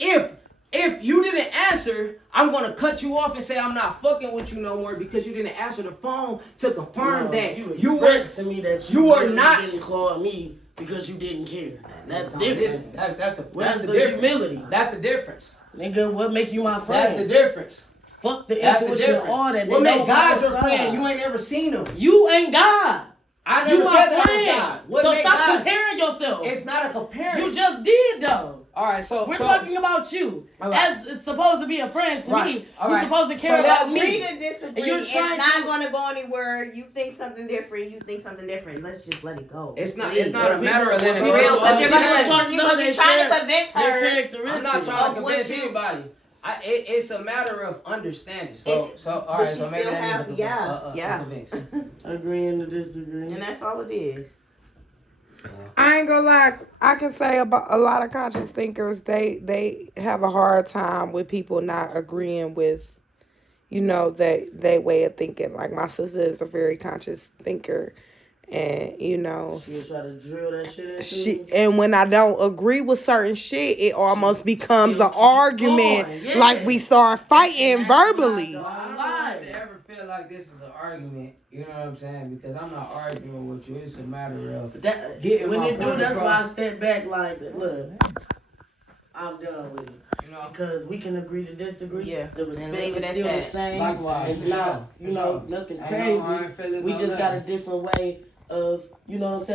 if you didn't answer, I'm gonna cut you off and say I'm not fucking with you no more because you didn't answer the phone to confirm that you were expressed to me that you were really not. didn't call me because you didn't care. That's No, different. listen, that's the Where's the difference. humility? That's the difference. Nigga, what make you my friend? That's the difference. Fuck the That's the intuition, difference. all that. What They make know God your outside. friend? You ain't never seen him. You ain't God. I You never my said that I was friend. God. What So make stop God? comparing yourself. It's not a comparison. You just did though. All right, so We're so, talking about you. All right. As it's supposed to be a friend to Right. me. All You're right. supposed to care So about Agree me. to disagree. And you're It's trying not to- going to go anywhere. You think something different. You think something different. Let's just let it go. it's not. Please. It's not a matter of letting Be it real, go. but you're gonna be trying to convince Their her. characteristics. I'm not trying to Of what convince you- anybody. It's a matter of understanding. So all but right. she So maybe still that is have- a yeah. convince. Agreeing to disagree. And that's all it is. I ain't gonna lie. I can say about a lot of conscious thinkers, they have a hard time with people not agreeing with, they way of thinking. Like my sister is a very conscious thinker, and She'll try to drill that shit into me. and when I don't agree with certain shit, it almost becomes still an keep argument. going, yeah. Like we start fighting That's what I verbally. don't I don't want to ever feel like this is an argument. You know what I'm saying? Because I'm not arguing with you. It's a matter of That, getting when my they do, point that's why I across. step back like, look, I'm done with it. You know. Because we can agree to disagree. Yeah. The And respect leave is it at still the that. same. Likewise. It's for not, sure. nothing Ain't crazy. no hard feelings, We no just got a nothing. different way of,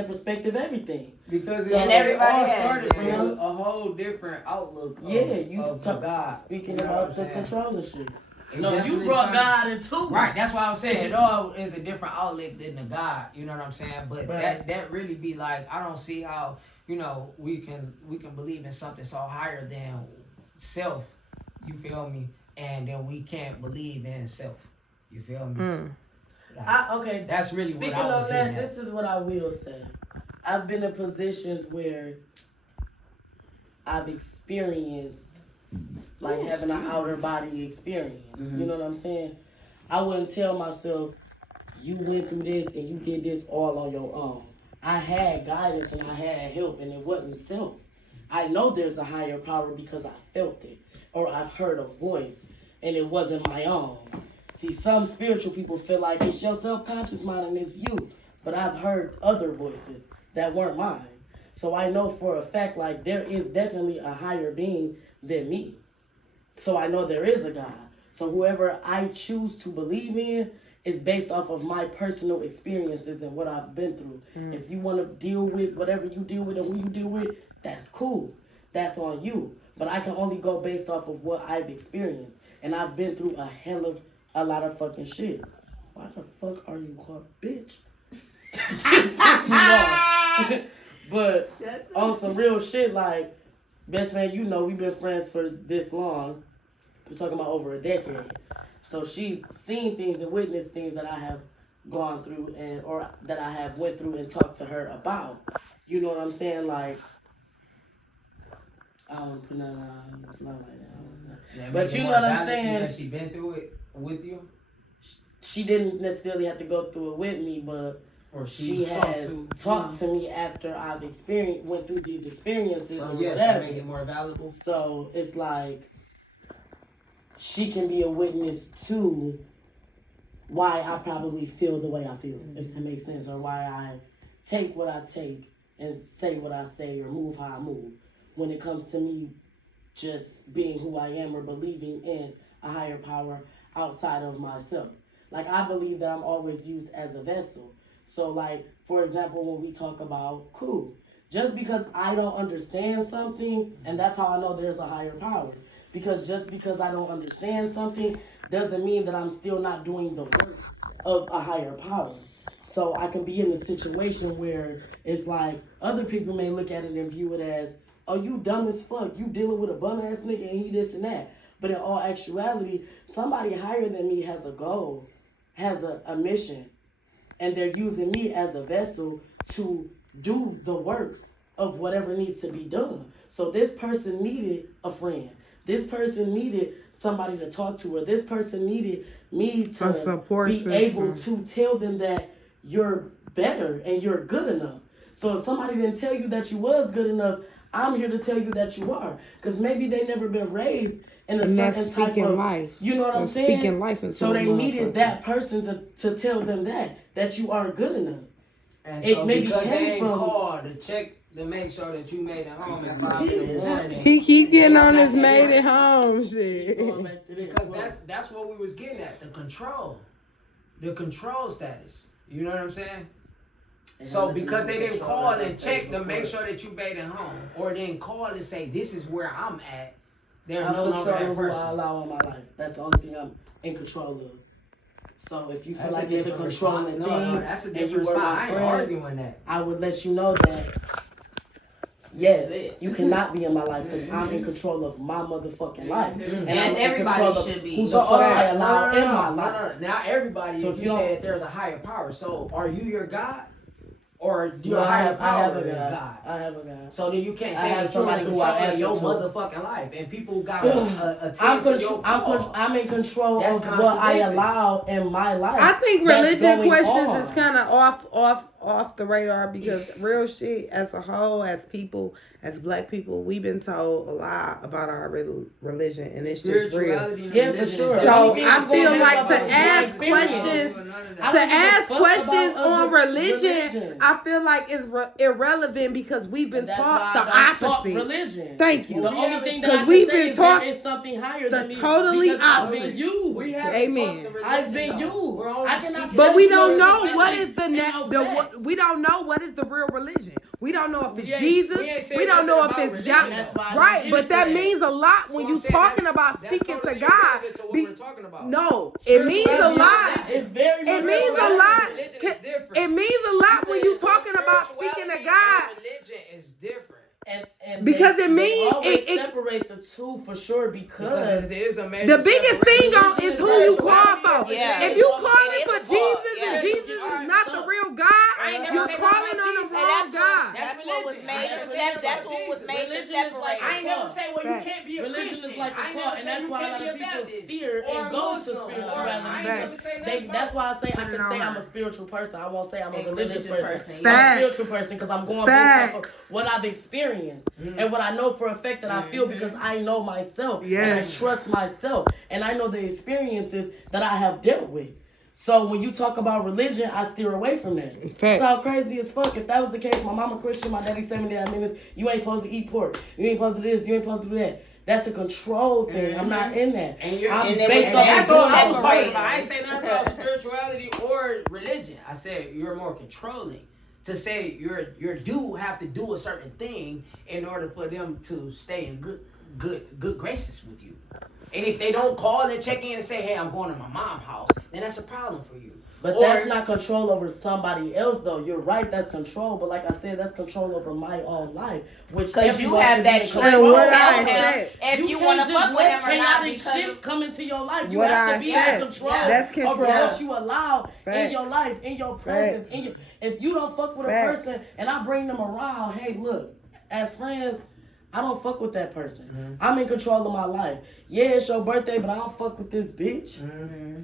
perspective, everything. Because So- it everybody all has started it, from you know? a whole different outlook of, Yeah, you of start God. speaking You know what about I'm the saying? controlling shit. It No, you definitely brought started- God into it. Right, that's why I'm saying it all is a different outlet than the God. You know what I'm saying? But Right. that really be like, I don't see how we can believe in something so higher than self. You feel me? And then we can't believe in self. You feel me? Like, Okay. that's really Speaking what I was of getting that, at. this is what I will say. I've been in positions where I've experienced like having an outer body experience. Mm-hmm. You know what I'm saying? I wouldn't tell myself, you went through this and you did this all on your own. I had guidance and I had help, and it wasn't self. I know there's a higher power because I felt it, or I've heard a voice and it wasn't my own. See, some spiritual people feel like it's your self-conscious mind and it's you. But I've heard other voices that weren't mine. So I know for a fact, like, there is definitely a higher being than me. So I know there is a God. So whoever I choose to believe in is based off of my personal experiences and what I've been through. If you want to deal with whatever you deal with and who you deal with, that's cool. That's on you. But I can only go based off of what I've experienced. And I've been through a lot of fucking shit. Why the fuck are you called bitch? Just piss me off. But on some real shit, like, best friend, you know, we've been friends for this long. We're talking about over a decade. So she's seen things and witnessed things that I have gone through or that I have went through and talked to her about. You know what I'm saying? Like, I don't put nothing on like that. But you know what I'm saying? Because she been through it with you? She didn't necessarily have to go through it with me, but she has talked to me after I've went through these experiences. So yes, that make it more valuable. So it's like she can be a witness to why I probably feel the way I feel, if that makes sense, or why I take what I take and say what I say or move how I move when it comes to me just being who I am or believing in a higher power outside of myself. Like, I believe that I'm always used as a vessel. So, like, for example, when we talk about cool, just because I don't understand something, and that's how I know there's a higher power. Because just because I don't understand something doesn't mean that I'm still not doing the work of a higher power. So I can be in a situation where it's like other people may look at it and view it as, oh, you dumb as fuck. You dealing with a bum-ass nigga and he this and that. But in all actuality, somebody higher than me has a goal, has a mission. And they're using me as a vessel to do the works of whatever needs to be done. So this person needed a friend. This person needed somebody to talk to, or this person needed me to be able to tell them that you're better and you're good enough. So if somebody didn't tell you that you was good enough, I'm here to tell you that you are. Because maybe they never been raised in a certain type of life. You know what I'm saying? Speaking life into so they needed that person to tell them that you are good enough. And so because they ain't called to check to make sure that you made it home at 5 in the morning. He keep getting on his made it home shit. Because that's what we was getting at, the control status. You know what I'm saying? So because they didn't call and check to make sure that you made it home, or didn't call and say this is where I'm at, they're no longer that person. I allow in my life. That's the only thing I'm in control of. So if you feel like it's a controlling thing, that's a different spot. I ain't arguing that. I would let you know that. Yes, you cannot be in my life because I'm in control of my motherfucking life. And as everybody should be. Who the fuck I allow in my life. Now everybody, so if you said there's a higher power, so are you your God? Or your higher power is God. I have a God. So then you can't say that you're in control of your motherfucking life. And people got to attend to your call. I'm in control of what I allow in my life. I think religion questions is kind of off the radar because real shit as a whole, as people, as black people, we've been told a lot about our religion, and it's just real. Yeah, for sure. So I feel like to ask questions on religion, I feel like it's irrelevant because we've been taught the opposite. Religion. Thank you. The only thing that we've been taught is something higher than me. Totally opposite. I've been used. Amen. I've been used. But we don't know what is we don't know what is the real religion. We don't know if it's Jesus. We don't know if it's God. Right, but that means a lot when you talking about speaking to God. No, it means a lot. It means a lot. It means a lot when you talking about speaking to God. Religion is different. And because it means it separate the two for sure because the biggest thing is who you call for. Yeah. If you calling for Jesus and Jesus is not the real God, you're calling on the wrong God. That's what was made to separate. That's what was made to separate. I ain't never say you can't be a Christian religion is like a cult, and that's why a lot of people steer and go to spirituality. That's why I say I can say I'm a spiritual person. I won't say I'm a religious person. I'm a spiritual person because I'm going based off of what I've experienced and what I know for a fact that I feel because I know myself and I trust myself and I know the experiences that I have dealt with. So when you talk about religion, I steer away from that. It sounds crazy as fuck. If that was the case, my mama Christian, my daddy 70 minutes, you ain't supposed to eat pork. You ain't supposed to do this, you ain't supposed to do that. That's a control thing. I'm not in that. I'm based off that's what I was talking about. I ain't saying nothing about spirituality or religion. I said you're more controlling. To say you do have to do a certain thing in order for them to stay in good graces with you. And if they don't call and check in and say, hey, I'm going to my mom's house, then that's a problem for you. But that's not control over somebody else, though. You're right, that's control. But like I said, that's control over my own life. Because you have that choice to tell him if you want to fuck with him or not. Chaotic shit come into your life. You have to be in control over what you allow in your life, in your presence. If you don't fuck with a person and I bring them around, hey, look, as friends, I don't fuck with that person. I'm in control of my life. Yeah, it's your birthday, but I don't fuck with this bitch.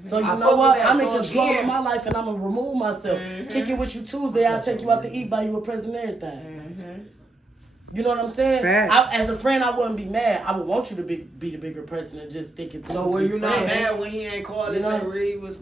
So you know what? I'm in control of my life and I'm going to remove myself. Kick it with you Tuesday, I'll take you out to eat, buy you a present and everything. You know what I'm saying? As a friend, I wouldn't be mad. I would want you to be the bigger person and just stick it. So were you not mad when he ain't called and said where he was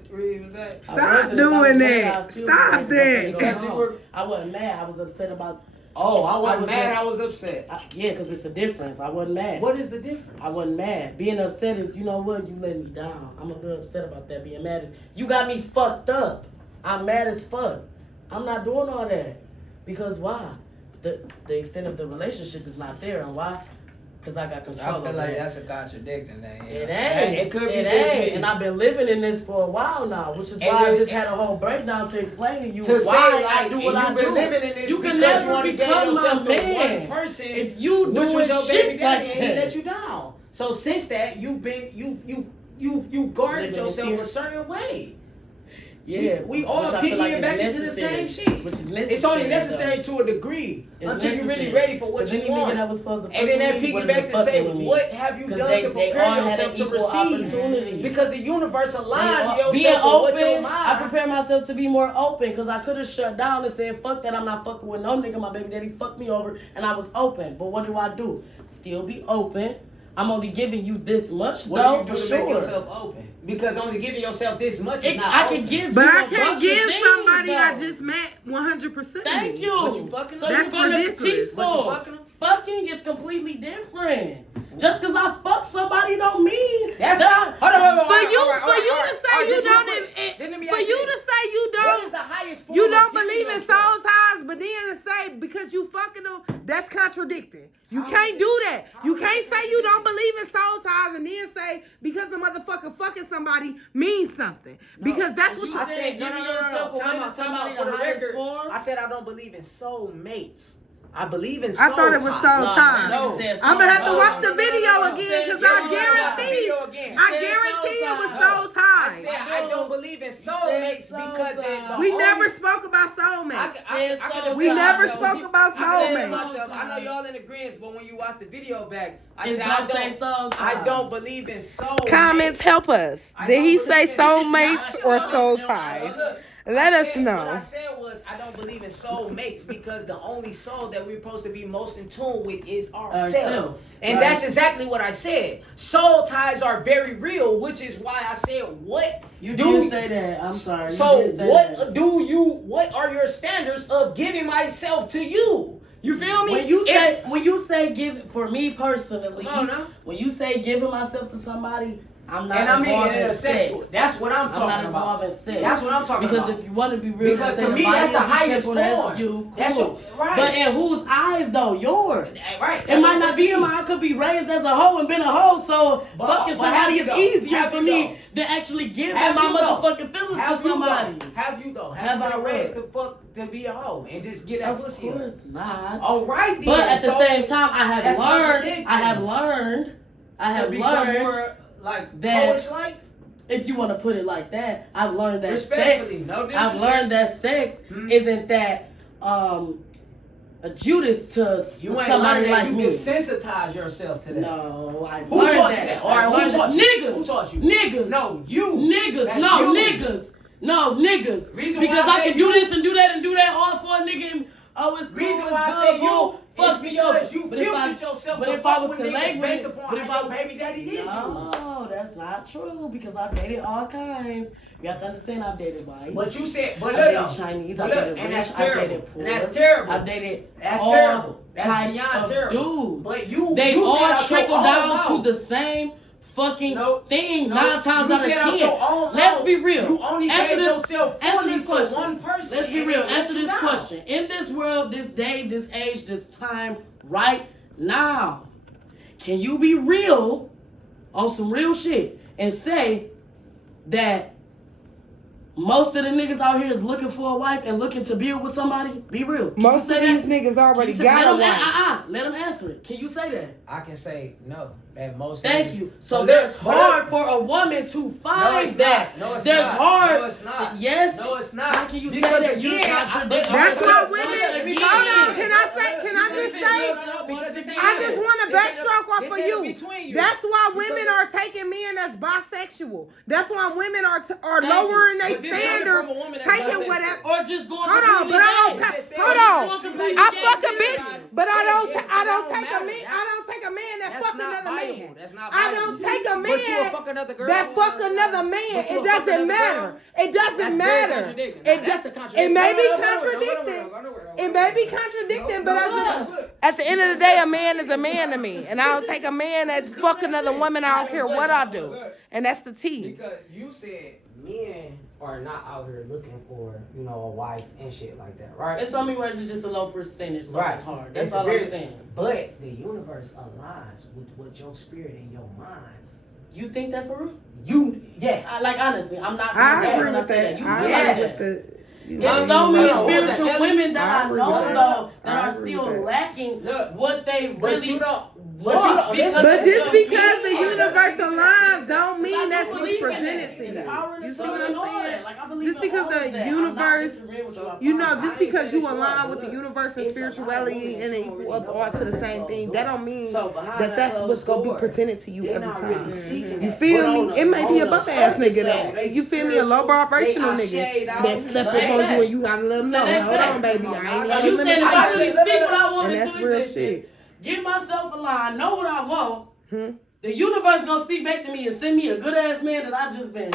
at? Stop doing that. Stop that. Because I wasn't mad. I was upset about... Oh, I wasn't mad. I was upset. Yeah, because it's a difference. I wasn't mad. What is the difference? I wasn't mad. Being upset is, you know what? You let me down. I'm a little upset about that. Being mad is, you got me fucked up. I'm mad as fuck. I'm not doing all that. Because why? The extent of the relationship is not there. And why? Because I got control. I feel like that's a contradiction. It ain't. It could be just me. And I've been living in this for a while now, which is why I just had a whole breakdown to explain to you why I do what I do. Living in this you can never become my man if you doing shit like that. He let you down. So since that, you've guarded yourself a certain way. Yeah, we all picking back into the same shit. It's only necessary to a degree until you're really ready for what you want. And then that piggyback to say, what have you done to prepare yourself to receive? Because the universe aligned yourself being open, with your mind. I prepare myself to be more open because I could have shut down and said, fuck that, I'm not fucking with no nigga. My baby daddy fucked me over and I was open. But what do? Still be open. I'm only giving you this much, though, for sure. Make yourself open? Because only giving yourself this much is not I can give but you I can't give somebody though. I just met 100%. Thank you. But you fucking so that's you're ridiculous. Teaspoon. Fucking is completely different. Just because I fuck somebody don't mean that's that for you to say you don't believe in soul ties, but then to say because you fucking them, that's contradicting. You can't do that. You can't say you don't believe in soul ties and then say because the motherfucker fucking somebody means something. Because that's what I said. No. Time out. For the record, I said I don't believe in soulmates. I believe in soul I thought it was soul ties. No. I'm gonna have to watch the video again because I guarantee it was soul ties. I said I don't believe in soulmates because we never spoke about soulmates. We never spoke about soulmates. I know y'all in agreement, but when you watch the video back, I said I don't believe in soulmates. Comments help us. Did he say soulmates or soul ties? Let us know. What I said was I don't believe in soulmates because the only soul that we're supposed to be most in tune with is ourselves. And that's exactly what I said. Soul ties are very real, which is why I said what you did say that. I'm sorry. So what are your standards of giving myself to you? You feel me? When you say give for me personally, when you say giving myself to somebody, I'm not involved in sex. That's what I'm talking about. I'm not involved in sex. That's what I'm talking about. Because if you want to be real, because to me that's the highest form. That's you. Cool. Right. But in whose eyes though? Yours. Right. It might not be in mine. I could be raised as a hoe and been a hoe, so fucking somebody is easier for me than actually giving my motherfucking feelings to somebody. Have you though? Have you been raised to be a hoe and just get that pussy? Of course not. All right. Then. But at the same time, I have learned. Like that, like if you want to put it like that, I've learned that sex. I've learned that sex isn't that a Judas to somebody like me. You desensitize yourself to that. No, I who taught you that? All right, who taught you? Niggas. Who taught you? Niggas. No, you. Niggas. That's No, you. niggas. No, niggas. Reason because why I can do this and do that and do that all for a nigga. And, it's cool. Reason it's why good, I say you fuck me up. You filtered yourself. But if I was to label based it, upon but if I was baby daddy did no, that's not true because I've dated all kinds. You have to understand I've dated white. But you said, but I've dated look, Chinese, but I've look, dated and rich, that's terrible. I've dated poor. And that's terrible. I've dated that's all terrible. That's types beyond of terrible. dudes. But they you all said trickle down to the same fucking thing 9 times out of 10. Let's be real. You only gave yourself fully to one person. Let's be real. Answer this question. In this world, this day, this age, this time, right now, can you be real on some real shit and say that most of the niggas out here is looking for a wife and looking to build with somebody? Be real. Most of these niggas already got a wife. Let them answer it. Can you say that? I can say no. That most. Thank you. So there's hard for a woman to find that. No, it's there's not. hard. No, it's not. Yes. No, it's not. How can you because say that? You're contradicting. That's what women. Again. Hold on. Can I just say? I just want to backstroke off of you. That's why women are taking men that's bisexual. That's why women are lowering their standards, taking whatever. Or just going. Hold on, but I don't. Hold on. I fuck a bitch, but I don't take a man. I don't take a man that fuck another man. I don't take a man that fuck another man. It doesn't matter. It doesn't matter. It may be contradicting. It may be contradicting, but at the end of the day, a man is a man to me, and I don't take a man that's fuck another woman. I don't care what I do, and that's the T. Because you said men are not out here looking for, a wife and shit like that, right? In so many words, it's just a low percentage, so right. It's hard. That's all I'm saying. But the universe aligns with what your spirit and your mind. You think that for real? Yes. Honestly, I'm not. I agree with that. There's so many spiritual women that I know though that are still lacking what they really want. But just because the universe aligns don't mean that's what's presented to you. You see what I'm saying? Just because the universe, just because you align with the universe and spirituality and it equal up all to the same thing, that don't mean that that's what's gonna be presented to you every time. You feel me? It may be a buff ass nigga that you feel me, a low vibrational nigga that slept up on you and you gotta let him know. Hold on, baby, I ain't you said if I really speak what I want and into that's real existence, shit. Get myself aligned, know what I want. The universe gonna speak back to me and send me a good ass man that I just been.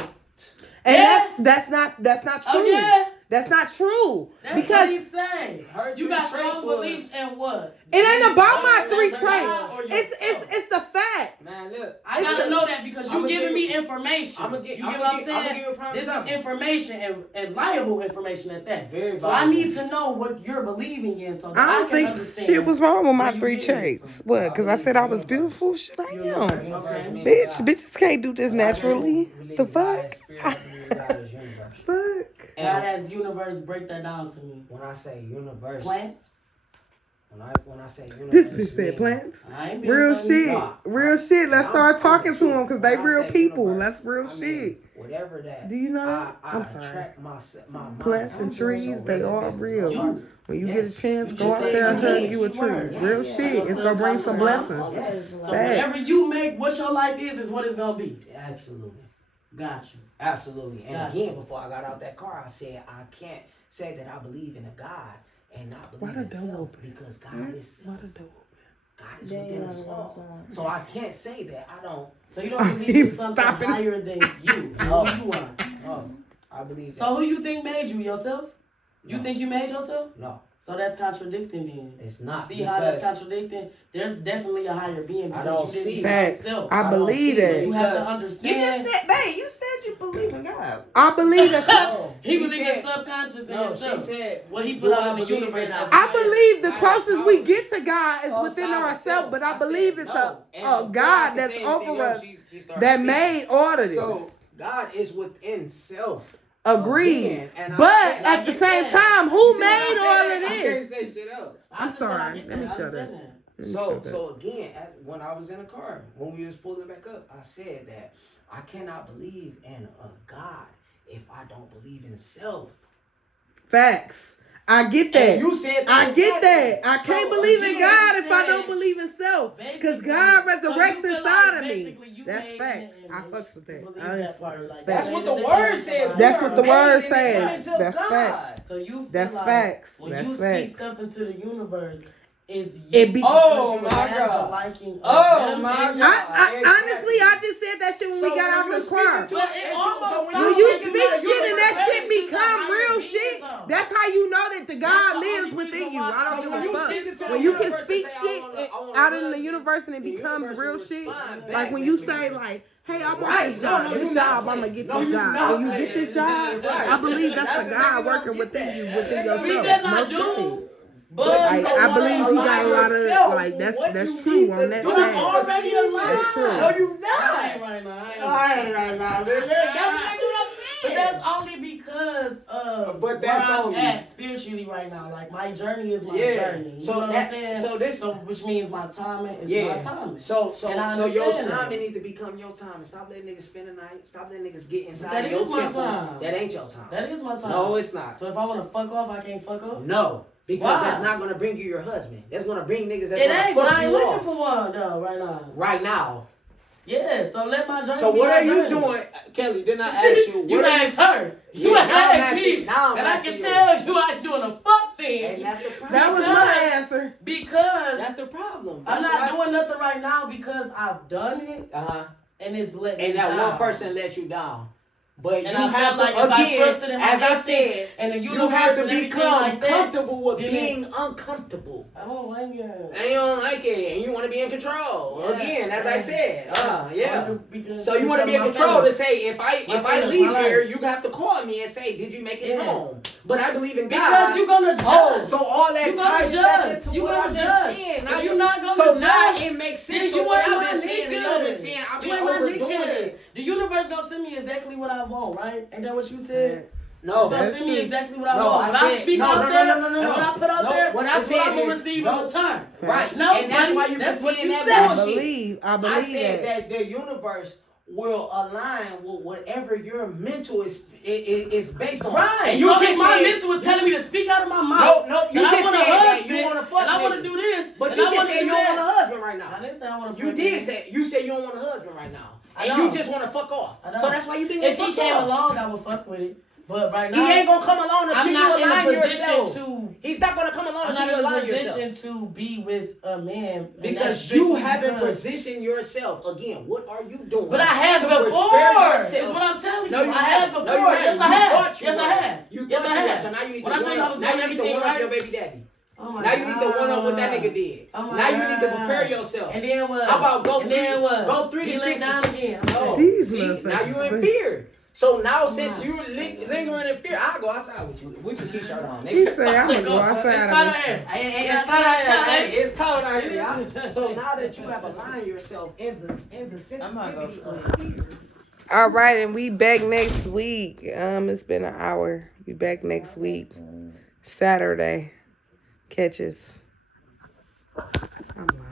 And that's not true. Oh yeah. That's not true. That's because what he's saying. You got strong beliefs and what? It ain't about my 3 traits. It's the fact. Man, look. I gotta know that because you giving me information. You get what I'm saying? This is information and liable information at that. So I need to know what you're believing in so that I don't can think understand shit was wrong with my 3 traits. What? Because I said I was beautiful? Shit, I am. Bitches can't do this naturally. The fuck? Fuck. God as universe, break that down to me. When I say universe, plants. When I say universe, this bitch said plants. Real shit. Real shit. Let's start talking to them because they real people. That's real shit. Whatever that. Do you know that? I'm sorry. Plants and trees, they are real. When you get a chance, go out there and hug you a tree. Real shit. It's gonna bring some blessings. So whatever you make, what your life is what it's gonna be. Absolutely. Got you. Absolutely. And again, before I got out that car, I said I can't say that I believe in a God and not believe in self because God is self. God is within us all. So I can't say that I don't. So you don't believe in something higher than you. Who you are. No. I believe that. So who you think made you? Yourself? You think you made yourself? No. So that's contradicting then. It's not. See how that's contradicting? There's definitely a higher being. I don't see that. I believe that. You have to understand. You just said, babe, you said you believe in God. I believe that. He believes in subconscious in himself. She said, what he put out in the universe. I believe the closest we get to God is within ourselves, but I believe it's a God that's over us that made all of this. So God is within self. Agreed. But at the same time, who made all of this? I can't say shit else. I'm sorry. Let me shut up. So again, when I was in the car, when we was pulling back up, I said that I cannot believe in a God if I don't believe in self. Facts. I get that. And you said that. I get that. I can't believe in God if I don't believe in self. Because God resurrects inside of me. That's facts. I fucks with that. That's what the word says. That's what the word says. That's facts. So you feel that's like facts. When that's you facts. speak stuff into the universe, is it be oh my God. Oh my God. Honestly, I just said that shit when we got out the choir. When you speak shit and that shit become real shit, that's how you know that the God lives within you. I don't give a fuck. When you can speak shit out in the universe and it becomes real shit, like when you say like, hey, I want this job. This job, I'm gonna get this job. When you get this job, I believe that's the God working within you, within yourself. Most certainly. But I believe he got a lot of like that's true on that side. Already alive. That's true. No, you not. I ain't right now. But that's only because of but that's where I'm only at spiritually right now. Like my journey is my journey. You know what I'm saying? So which means my timing is my timing. So your timing need to become your time. And stop letting niggas spend the night. Stop letting niggas get inside your temple. That ain't your time. That is my time. No, it's not. So if I want to fuck off, I can't fuck off? No. Because that's not gonna bring you your husband. That's gonna bring niggas that it ain't, fuck but I ain't you looking off. for one though right now. Right now. Yeah, so let my journey. So what are you journey. doing, Kelly? Didn't I ask you? You asked her. You asked me, now and I can tell you I ain't doing a fuck thing. And that's the problem. That was my answer. Because that's the problem. I'm not doing nothing right now because I've done it. And it's let me down. And that one person let you down. But and you have to, again, as I said, and the you have to and become like comfortable with being uncomfortable. I don't like it. And you don't like it, and you want to be in control. Yeah. Again, as I said, yeah. Because So you want to be in control to say, if I leave here, you have to call me and say, did you make it home? But I believe in God. Because you're gonna judge. Oh, so all that ties back into you what I'm just saying. Now you're not gonna so judge. now it makes sense. You what ain't I've my been saying. And I've been saying I've been overdoing it. The universe gonna send me exactly what I want, right? Ain't that what you said? No, it's gonna send me exactly what I want. I when said, I speak out there, and when I put out there, what I said I'm gonna is, receive in return. Right. No, and that's why you that's what you that said. bullshit. I believe I said that the universe will align with whatever your mental is based on. Right. And you so just my said, mental was telling me to speak out of my mouth. No, you just said that you want to fuck. And I want to do this. But you just said you don't want a husband right now. I didn't say I want to. You did say you said you don't want a husband right now. And you just want to fuck off. So that's why you been getting fucked off. If he came along, I would fuck with it. But right now, he ain't gonna come along until you align yourself. He's not gonna come along until you align yourself. I'm not in a position to be with a man because you haven't positioned yourself. Again, what are you doing? But I have before. Is what I'm telling you. No, you I have before. Yes, I have. Yes, I have. Yes, I have. So now you need to one up your baby daddy. Now you need to one up what that nigga did. Now you need to prepare yourself. And then what? How about go 3 to 6? No. Now you in fear. So now since you're lingering in fear, I'll go outside with you. With your t-shirt on. He said I'm gonna go outside. It's cold out here. Y'all. So now that you have aligned yourself in the sensitivity of fear. All right, and we back next week. It's been an hour. We back next week. Saturday. Catch us.